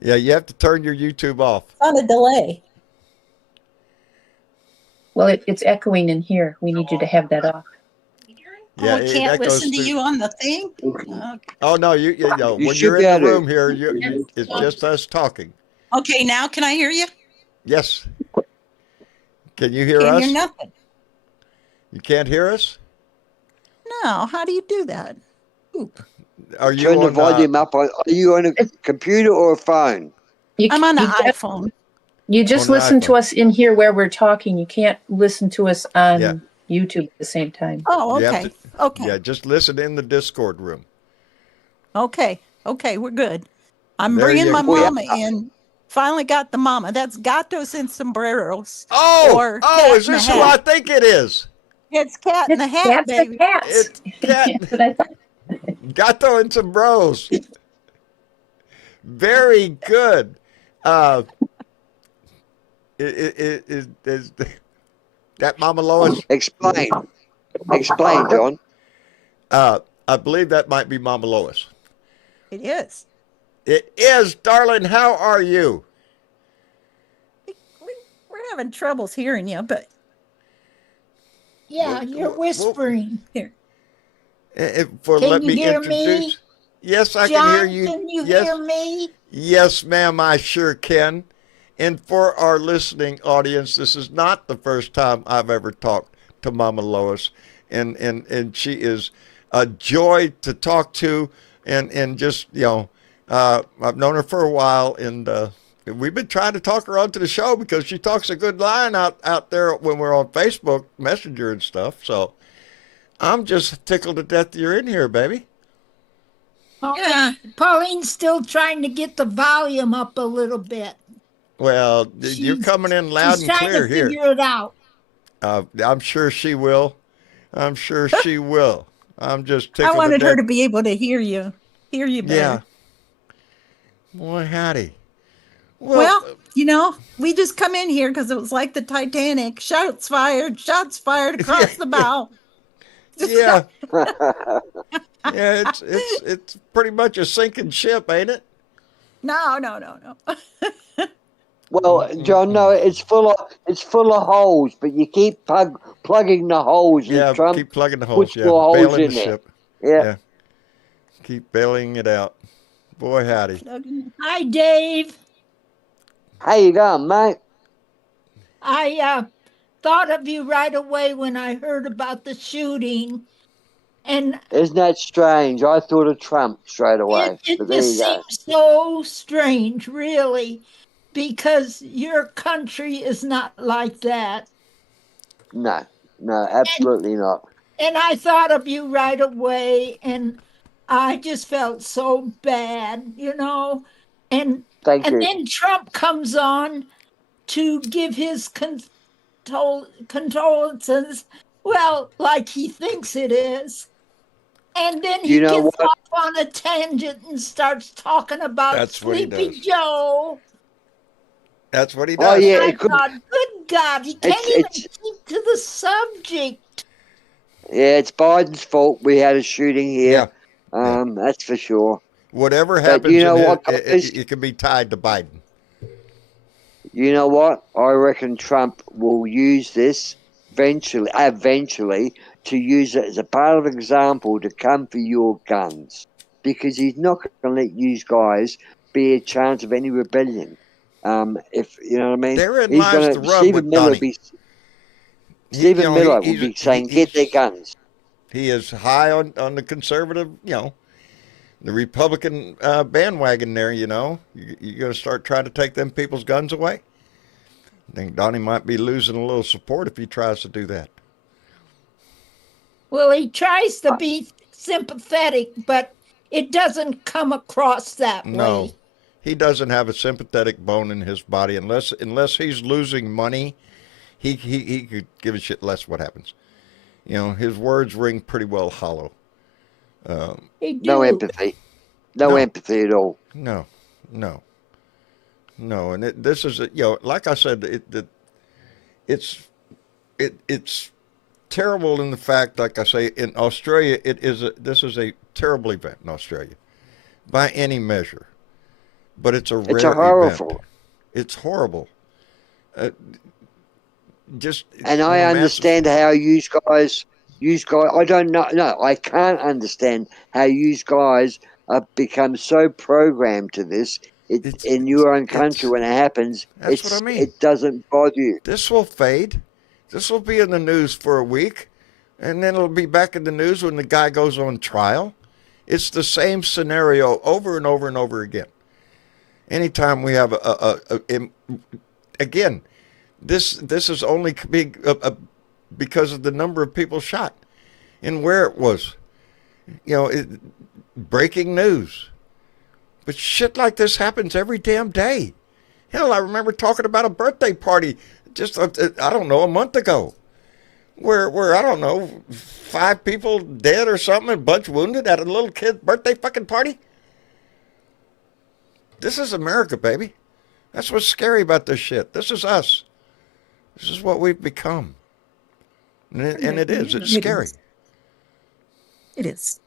Yeah, you have to turn your YouTube off. On a delay. Well, it's echoing in here. We need you to have that off. Yeah, I it can't echoes listen to through- you on the thing. Okay. Oh no, you You when should you're be in the able to. room here, it's just us talking. Okay, now can I hear you? Yes. Can you hear Can't us? hear nothing. You can't hear us? No, how do you do that? Are you Turn the on? volume up. Are you on a computer or a phone? I'm on an you iPhone. You just On the listen to iPhone. us in here where we're talking. You can't listen to us on Yeah. YouTube at the same time. Oh, You have okay. to- Okay. Yeah, just listen in the Discord room. Okay. Okay, we're good. I'm There bringing you my go. mama in. Finally got the mama. That's Gatos and Sombreros. Oh, Or Cat is in the this who I Hat. think it is? It's Cat in the Hat, Cats baby. and cats. It's Cat That's what I thought. Gato and some bros. Very good. Is that Mama Lois? Explain. Explain, John. I believe that might be Mama Lois. It is. It is, darling. How are you? We're having troubles hearing you, but Yeah, you're whispering. here. For Can let you me hear introduce. me? Yes, I John, can hear you. can you yes, hear me? yes, ma'am. I sure can. And for our listening audience, this is not the first time I've ever talked to Mama Lois, and she is a joy to talk to, and just I've known her for a while, and we've been trying to talk her onto the show because she talks a good line out there when we're on Facebook Messenger and stuff. So I'm just tickled to death you're in here, baby. Yeah, Pauline's still trying to get the volume up a little bit. Well, you're coming in loud She's and trying clear to here. figure it out. I'm sure she will. I'm sure she will. I'm just tickled. I wanted to her death. to be able to hear you better. Yeah. Boy, howdy. Well, we just come in here because it was like the Titanic. Shots fired across the bow. Yeah. Yeah, it's pretty much a sinking ship, ain't it? No. Well, John, no, it's full of holes, but you keep plugging the holes. Yeah, and Trump keep plugging the holes. puts Yeah, more holes bailing in the there. ship. Yeah. Keep bailing it out. Boy, howdy. Hi, Dave. How you going, mate? I thought of you right away when I heard about the shooting. And Isn't that strange? I thought of Trump straight away. it But there just you go. seems so strange, really, because your country is not like that. No, absolutely not. And I thought of you right away, and I just felt so bad, And Thank you. then Trump comes on to give his condolences, well, like he thinks it is. And then he gets off on a tangent and starts talking about That's what he Sleepy does. Joe. That's what he Oh, does. yeah. I thought, good God, he can't even keep to the subject. Yeah, it's Biden's fault we had a shooting here. Yeah. That's for sure. Whatever But happens you know in what, it, it can be tied to Biden. You know what? I reckon Trump will use this eventually to use it as a part of example to come for your guns, because he's not going to let you guys be a chance of any rebellion. If you know what I mean, Therein he's lies going the to. rub with Donnie. Stephen Miller will be saying, "Get their guns." He is high on the conservative, the Republican bandwagon there. You're going to start trying to take them people's guns away. I think Donnie might be losing a little support if he tries to do that. Well, he tries to be sympathetic, but it doesn't come across that No, way. he doesn't have a sympathetic bone in his body unless he's losing money. He could give a shit less what happens. His words ring pretty well hollow. No empathy. No empathy at all. No. And this is like I said, it's terrible in the fact, like I say, in Australia, this is a terrible event in Australia, by any measure, but it's a rare event. It's horrible. And I understand how you guys. I don't know. No, I can't understand how you guys have become so programmed to this. In your own country, when it happens, that's what I mean. It doesn't bother you. This will fade. This will be in the news for a week, and then it'll be back in the news when the guy goes on trial. It's the same scenario over and over and over again. Anytime we have again, this is only because of the number of people shot and where it was. Breaking news. But shit like this happens every damn day. Hell, I remember talking about a birthday party just, I don't know, a month ago. Where I don't know, 5 people dead or something, a bunch wounded at a little kid's birthday fucking party. This is America, baby. That's what's scary about this shit. This is us. This is what we've become. And it is. It's scary. It is.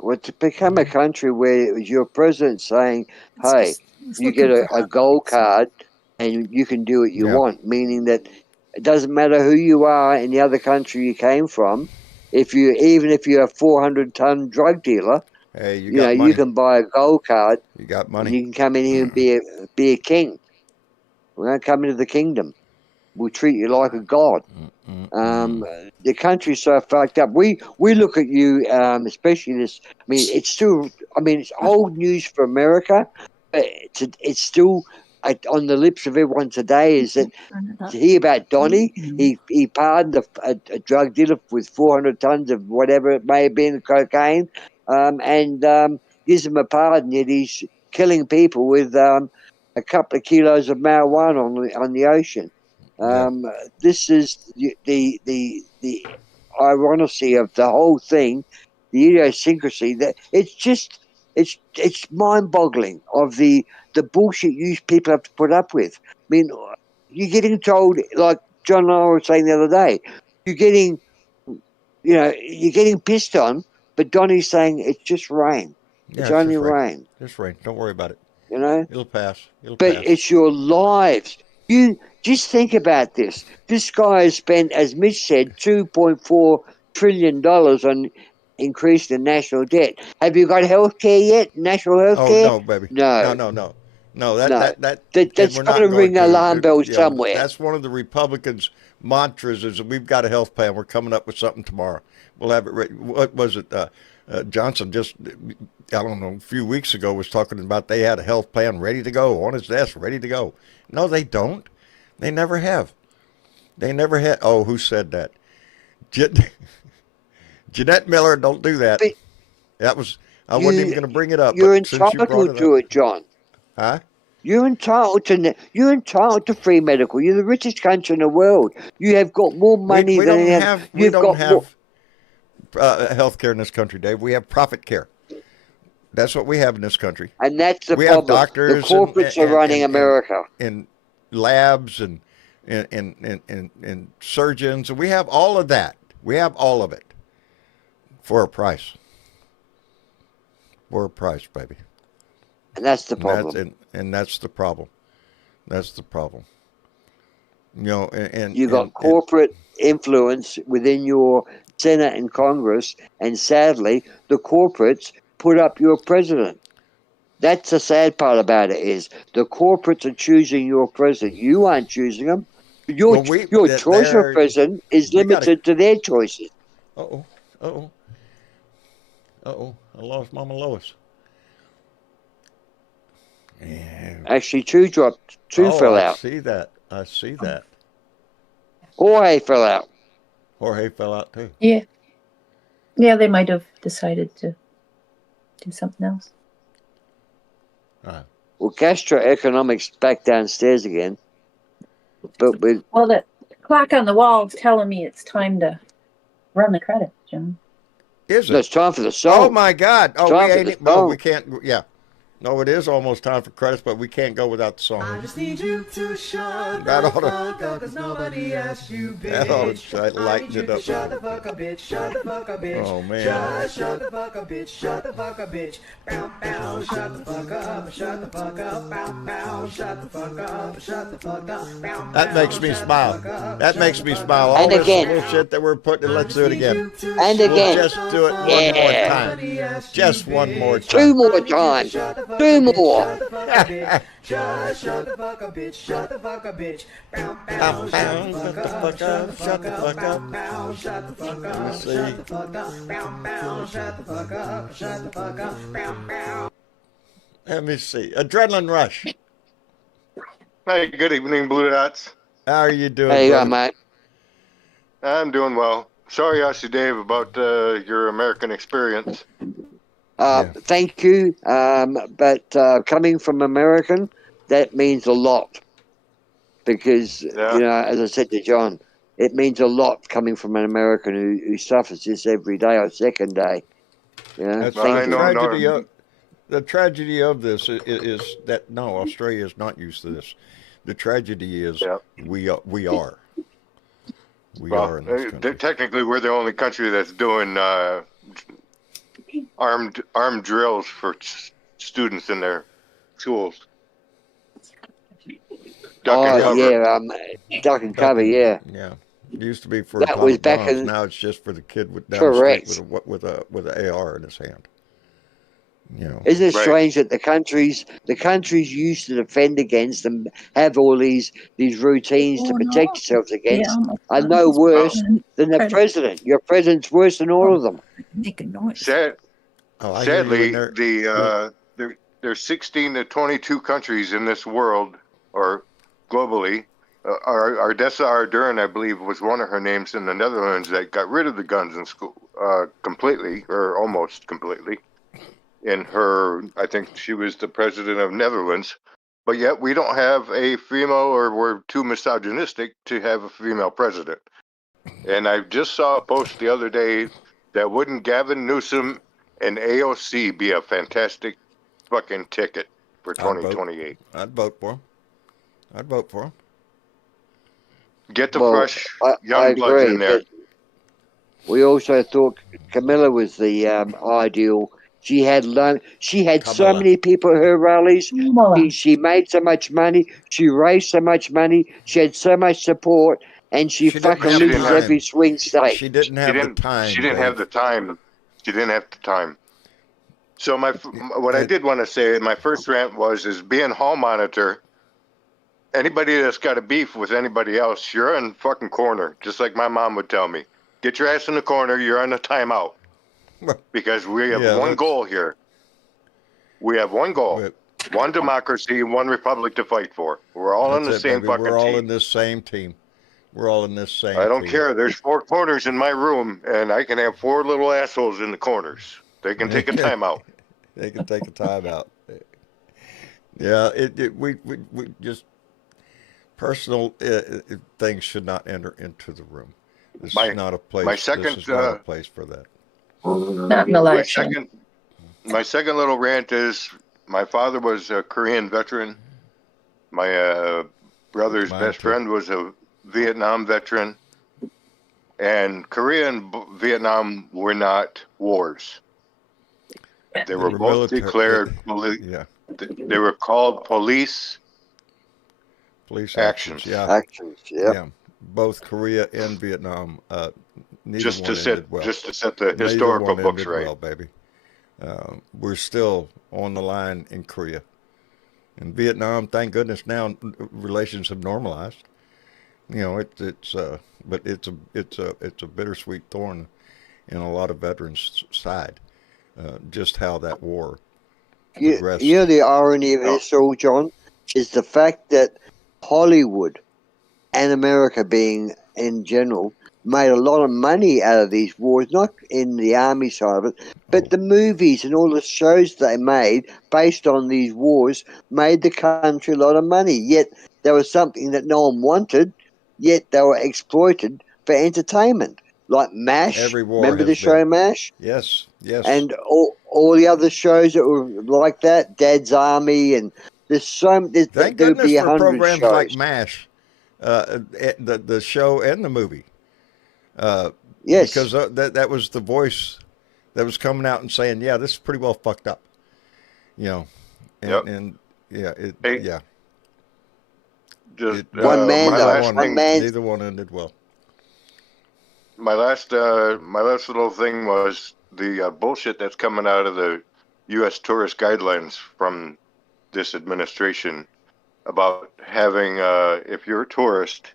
Well, to become a country where your president's saying, hey, you get a gold card and you can do what you want, meaning that it doesn't matter who you are in the other country you came from. Even if you're a 400-ton drug dealer, hey, you got money. You can buy a gold card. You got money. And you can come in here and be a king. We don't come into the kingdom. We'll treat you like a god. The country's so fucked up. We look at you, especially this. I mean, it's still. I mean, it's old news for America. But it's still on the lips of everyone today. Is that to hear about Donnie? He pardoned a drug dealer with 400 tons of whatever it may have been, cocaine, and gives him a pardon. Yet he's killing people with a couple of kilos of marijuana on the ocean. This is the ironicity of the whole thing, the idiosyncrasy that it's mind-boggling of the bullshit you people have to put up with. I mean, you're getting told, like John and I were saying the other day, you're getting pissed on, but Donnie's saying it's just rain. It's only rain. Just rain. Don't worry about it. It'll pass. But it's your lives. You just think about this. This guy has spent, as Mitch said, $2.4 trillion on increasing the national debt. Have you got health care yet? National health care? Oh, no, baby. No. That's got to ring alarm bells somewhere. That's one of the Republicans' mantras is that we've got a health plan. We're coming up with something tomorrow. We'll have it ready. What was it? Johnson just, I don't know, a few weeks ago was talking about they had a health plan ready to go, on his desk, ready to go. No, they don't. They never have. They never had. Oh, who said that? Jeanette Miller, don't do that. I wasn't even going to bring it up. You're entitled to it, John. Huh? You're entitled to free medical. You're the richest country in the world. You have got more money than we don't have health care in this country, Dave. We have profit care. That's what we have in this country. And that's the problem. We have doctors. The corporates are running America. And labs and surgeons. And we have all of that. We have all of it for a price. For a price, baby. And that's the problem. And that's the problem. That's the problem. You know, You got corporate influence within your Senate and Congress, and sadly, the corporates put up your president. That's the sad part about it, is the corporates are choosing your president. You aren't choosing them. Your choice of president is limited to their choices. Uh-oh. I lost Mama Lois. And Actually, two fell out. I see that. Jorge fell out. Jorge fell out too. Yeah. Yeah, they might have decided to do something else. Well, gastroeconomics back downstairs again. But well, the clock on the wall is telling me it's time to run the credits, John. Is it? No, it's time for the song. Oh my God! We can't. Yeah. No, it is almost time for credits, but we can't go without the song. I just need you to shut that the fuck up, cause nobody asked you, bitch. That ought to lighten it up. Shut the fuck up, bitch. Shut the fuck up, bitch. Oh, man. Shut the fuck up, bitch. Shut the fuck up, bitch. Bow, bow. Shut the fuck up. Shut the fuck up. Bow, bow. Shut the fuck up. Shut the fuck up. Bow, that makes me smile. That makes me smile. All this bullshit that we're putting, let's do it again. And again. We'll just do it one more time. Just one more time. Two more times. Two more. Shut the fuck up, bitch. Shut the fuck up, bitch. Bow, bow. Shut the fuck up. Shut the fuck up. Bow, shut the fuck up. Shut the fuck up. Bow, bow. Shut the fuck up. Shut the fuck up. Bow, bow. Let me see. Adrenaline Rush. Hey, good evening, Blue Dots. How are you doing? Hey, mate. I'm doing well. Sorry, I asked you, Dave, about your American experience. Thank you. But coming from American, that means a lot. Because, you know, as I said to John, it means a lot coming from an American who suffers this every day or second day. You know? The tragedy of this is that, no, Australia is not used to this. The tragedy is we are. We are in this country. Technically, we're the only country that's doing armed drills for students in their schools. Duck and cover, yeah. Yeah, it used to be for that was back bombs. Now it's just for the kid with down the street with an AR in his hand. You know. Isn't it strange that the countries used to defend against and have all these routines to protect yourselves against are no worse than the president. Your president's worse than all of them. Sadly, there's 16 to 22 countries in this world, or globally. Ardessa Ardern, I believe, was one of her names in the Netherlands that got rid of the guns in school completely, or almost completely. In her, I think she was the president of Netherlands, but yet we don't have a female, or we're too misogynistic to have a female president. And I just saw a post the other day that wouldn't Gavin Newsom and AOC be a fantastic fucking ticket for 2028? I'd vote for him. Get the fresh young blood in there. We also thought Camilla was the ideal. She had so many people at her rallies. She made so much money. She raised so much money. She had so much support, and she fucking loses every swing state. She didn't have the time. She didn't have the time. So what I did want to say, my first rant is being hall monitor. Anybody that's got a beef with anybody else, you're in fucking corner. Just like my mom would tell me, get your ass in the corner. You're on a timeout. Because we have one goal here. We have one goal. One democracy, one republic to fight for. We're all in the same fucking team. We're all in this same team. I don't care. There's 4 corners in my room, and I can have 4 little assholes in the corners. They can take a timeout. They can take a timeout. Yeah, we just personal things should not enter into the room. This is not a place. This is not a place for that. Not an election. My second little rant is my father was a Korean veteran. My brother's best friend was a Vietnam veteran. And Korea and Vietnam were not wars. They were both declared. They were called police Police actions. Yeah. Actions. Yep. Yeah. Both Korea and Vietnam. Neither one ended well. Just to set the Neither historical one books ended right. well, baby. We're still on the line in Korea. In Vietnam, thank goodness now relations have normalized. You know, but it's a bittersweet thorn in a lot of veterans' side. Just how that war progressed. You know the irony of this all, John, is the fact that Hollywood and America being in general made a lot of money out of these wars, not in the army side of it, but the movies and all the shows they made based on these wars made the country a lot of money. Yet there was something that no one wanted, yet they were exploited for entertainment. Like MASH. Every war Remember the has show been. MASH? Yes, yes. And all the other shows that were like that, Dad's Army, and Thank there would goodness be for 100 programs shows. like MASH, the show and the movie. Yes. Because that was the voice that was coming out and saying, yeah, this is pretty well fucked up. You know, and yeah, yeah. Just one man, neither one ended well. My last little thing was the bullshit that's coming out of the U.S. tourist guidelines from this administration about having, if you're a tourist,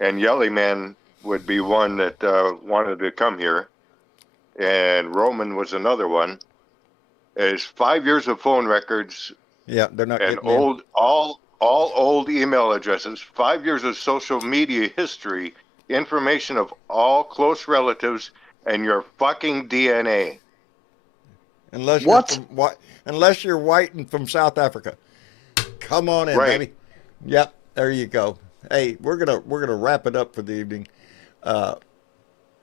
and Yelly Man would be one that wanted to come here, and Roman was another one, is 5 years of phone records. Yeah, they're not and getting in. all old email addresses, 5 years of social media history, information of all close relatives, and your fucking DNA. Unless you're white and from South Africa. Come on in, baby. Yep, there you go. Hey, we're gonna wrap it up for the evening. I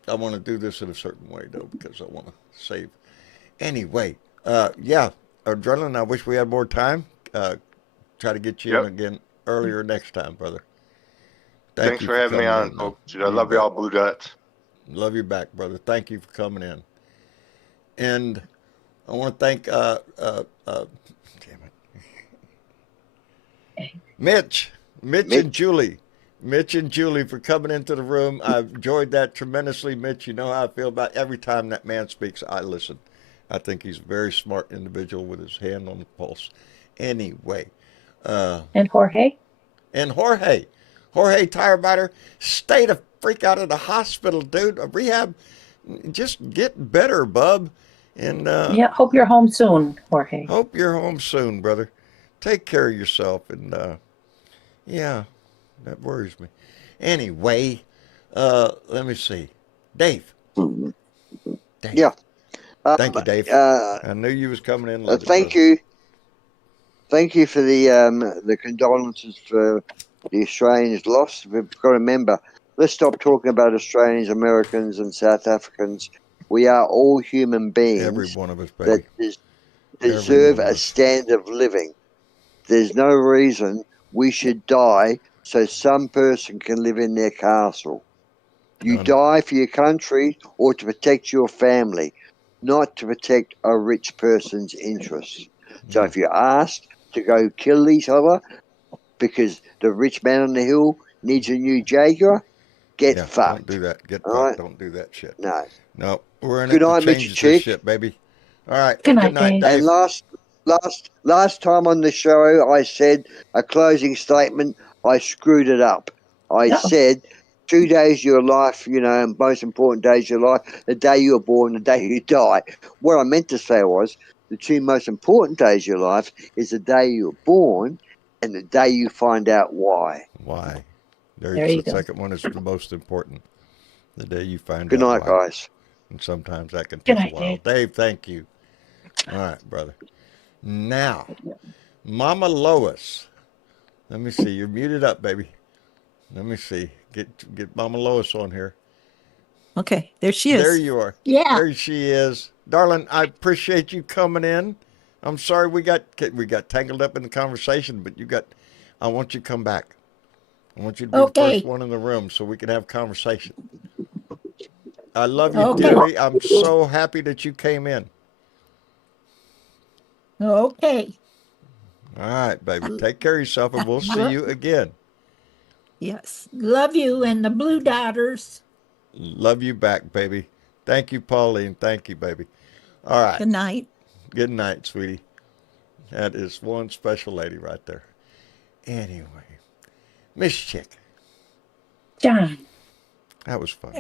want to do this in a certain way though, because I want to save. Anyway, yeah, Adrenaline, I wish we had more time. Try to get you in again earlier next time, brother. Thanks for having me on, folks. I love y'all, Blue Dots. Love you back, brother. Thank you for coming in. And I want to thank damn it. Mitch and Julie. Mitch and Julie for coming into the room. I've enjoyed that tremendously, Mitch. You know how I feel about every time that man speaks, I listen. I think he's a very smart individual with his hand on the pulse. Anyway. And Jorge? And Jorge. Jorge Tirebiter, stay the freak out of the hospital, dude. Rehab, just get better, bub. And yeah, hope you're home soon, Jorge. Hope you're home soon, brother. Take care of yourself. And yeah, that worries me. Anyway, let me see. Dave. Yeah. Thank you, Dave. I knew you was coming in. Thank you. Thank you for the condolences for the Australians' loss. We've got to remember, let's stop talking about Australians, Americans, and South Africans. We are all human beings. Every one of us, baby. That deserve a standard of living. There's no reason we should die so some person can live in their castle. You die for your country or to protect your family, not to protect a rich person's interests. So if you're asked to go kill each other because the rich man on the hill needs a new Jaguar, get fucked. Don't do that. Get fucked. Right? Don't do that shit. No. We're in Good it night, to change Mr. this Chick. shit, baby. All right. Good night, Dave. And last time on the show, I said a closing statement. I screwed it up. I said 2 days of your life, and most important days of your life, the day you were born, the day you die. What I meant to say was the two most important days of your life is the day you were born and the day you find out why. Why? There you the go. second one is the most important. The day you find out. Good night, why. guys. And sometimes that can Good take night, a while. Dave, thank you. All right, brother. Now, Mama Lois. Let me see. You're muted up, baby. Let me see. Get Mama Lois on here. Okay, there she is. There you are. Yeah. There she is. Darling, I appreciate you coming in. I'm sorry we got tangled up in the conversation, but I want you to come back. I want you to be the first one in the room so we can have conversation. I love you dearly. I'm so happy that you came in. Okay. All right, baby. Take care of yourself, and we'll see you again. Yes. Love you and the Blue Daughters. Love you back, baby. Thank you, Pauline. Thank you, baby. All right. Good night. Good night, sweetie. That is one special lady right there. Anyway, Miss Chick. John. That was fun.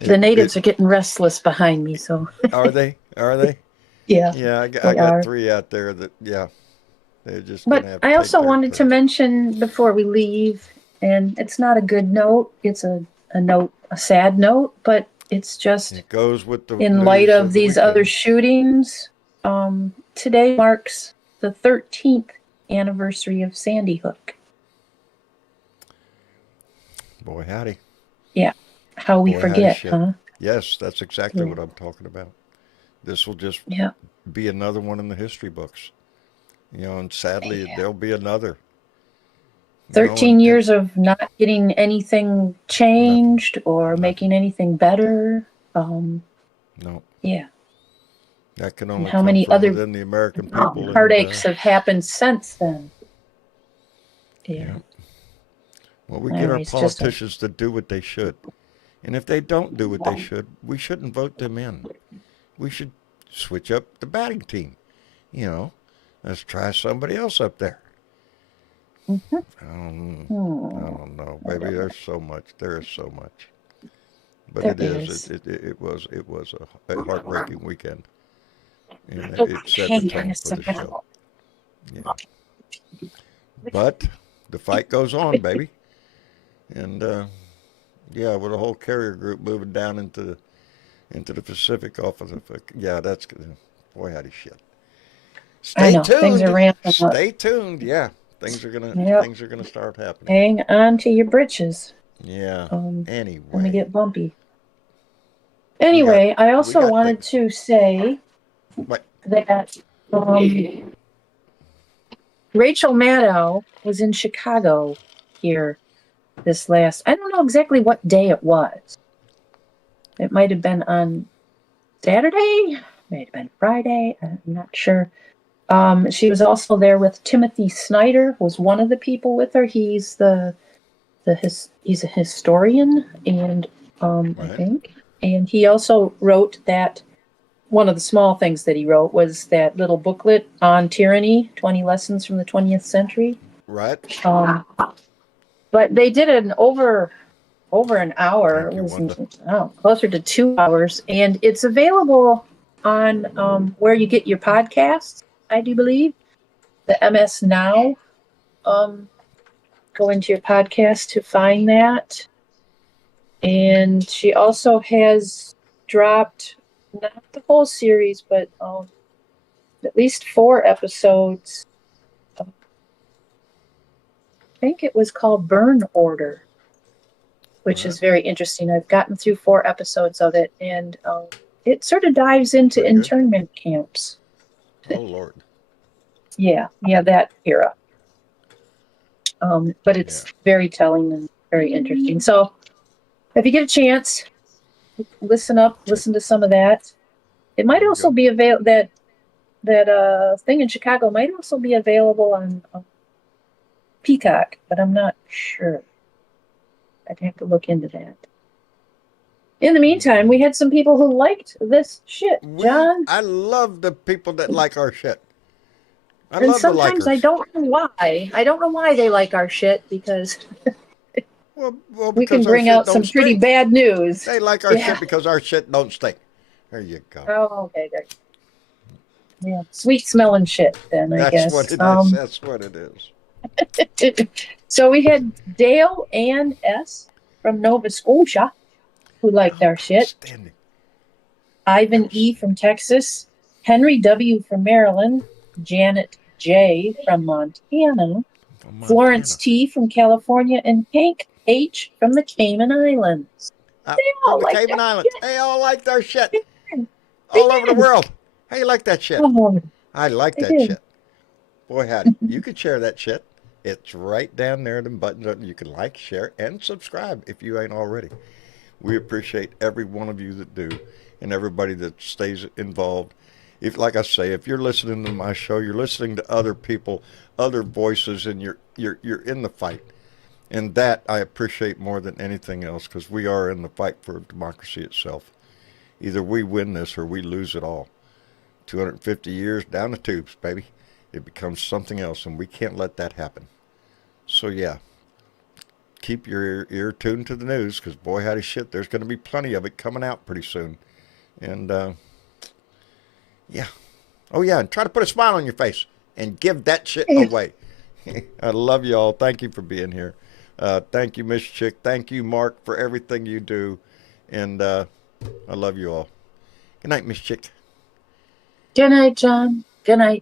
The natives are getting restless behind me, so. Are they? Are they? Yeah. Yeah, I got 3 out there that, yeah. They're just But gonna have to I take also their wanted to turn. mention before we leave, and it's not a good note, it's a note, a sad note, but it's just It goes with the in light news of the these other weekend. shootings. Today marks the 13th anniversary of Sandy Hook. Boy, howdy. Yeah. How we Boy, howdy forget, shit. huh? Yes, that's exactly Yeah. what I'm talking about. This will just Yeah. be another one in the history books. And sadly, there'll be another. 13 years of not getting anything changed or making anything better. No. Yeah. That can And only how come many from other within the American people. heartaches have happened since then. Yeah. Well, we get our It's just politicians to do what they should. And if they don't do what they should, we shouldn't vote them in. We should switch up the batting team. Let's try somebody else up there. Mm-hmm. I don't know, baby. There's so much. There is so much. But it was a heartbreaking weekend. And it set the tone for the show. Yeah. But the fight goes on, baby. And with a whole carrier group moving down into the Pacific off of the that's boy, howdy shit. Stay tuned. Things are ramping up. Stay tuned. Yeah, things are gonna start happening. Hang on to your britches. Yeah. Anyway, gonna get bumpy. Anyway, I also wanted to say that Rachel Maddow was in Chicago here this last. I don't know exactly what day it was. It might have been on Saturday, might have been Friday. I'm not sure. She was also there with Timothy Snyder, was one of the people with her. He's he's a historian, and I think, and he also wrote that. One of the small things that he wrote was that little booklet on tyranny, 20 lessons from the 20th century. Right. But they did an over an hour. It was closer to 2 hours, and it's available on where you get your podcasts. I do believe the MS Now. Go into your podcast to find that. And she also has dropped not the whole series, but at least 4 episodes. I think it was called Burn Order, which is very interesting. I've gotten through 4 episodes of it, and it sort of dives into internment camps. Oh, Lord. Yeah, that era. But it's very telling and very interesting. So if you get a chance, listen to some of that. It might also be available, that thing in Chicago might also be available on Peacock, but I'm not sure. I'd have to look into that. In the meantime, we had some people who liked this shit, John. I love the people that like our shit. And sometimes I don't know why. I don't know why they like our shit, because we can bring out some pretty bad news. They like our shit because our shit don't stink. There you go. Oh, okay. There. Yeah, sweet smelling shit. Then I guess that's what it is. That's what it is. So we had Dale Ann S. from Nova Scotia, who liked our shit. Ivan E. from Texas, Henry W. from Maryland, Janet J. from Montana, Florence T. from California, and Hank H. from the Cayman Islands. They all like Cayman Islands. They all liked our shit. All over the world. How you like that shit? I like that shit. Boy, howdy. You could share that shit. It's right down there, them buttons. You can like, share, and subscribe if you ain't already. We appreciate every one of you that do, and everybody that stays involved. if, like I say, if you're listening to my show, you're listening to other people, other voices, and you're in the fight. And that I appreciate more than anything else, because we are in the fight for democracy itself. Either we win this or we lose it all. 250 years down the tubes, baby. It becomes something else, and we can't let that happen. So, yeah, keep your ear tuned to the news, because boy, howdy shit, there's going to be plenty of it coming out pretty soon. And, yeah. Oh, yeah, and try to put a smile on your face and give that shit away. I love you all. Thank you for being here. Thank you, Miss Chick. Thank you, Mark, for everything you do. And I love you all. Good night, Miss Chick. Good night, John. Good night.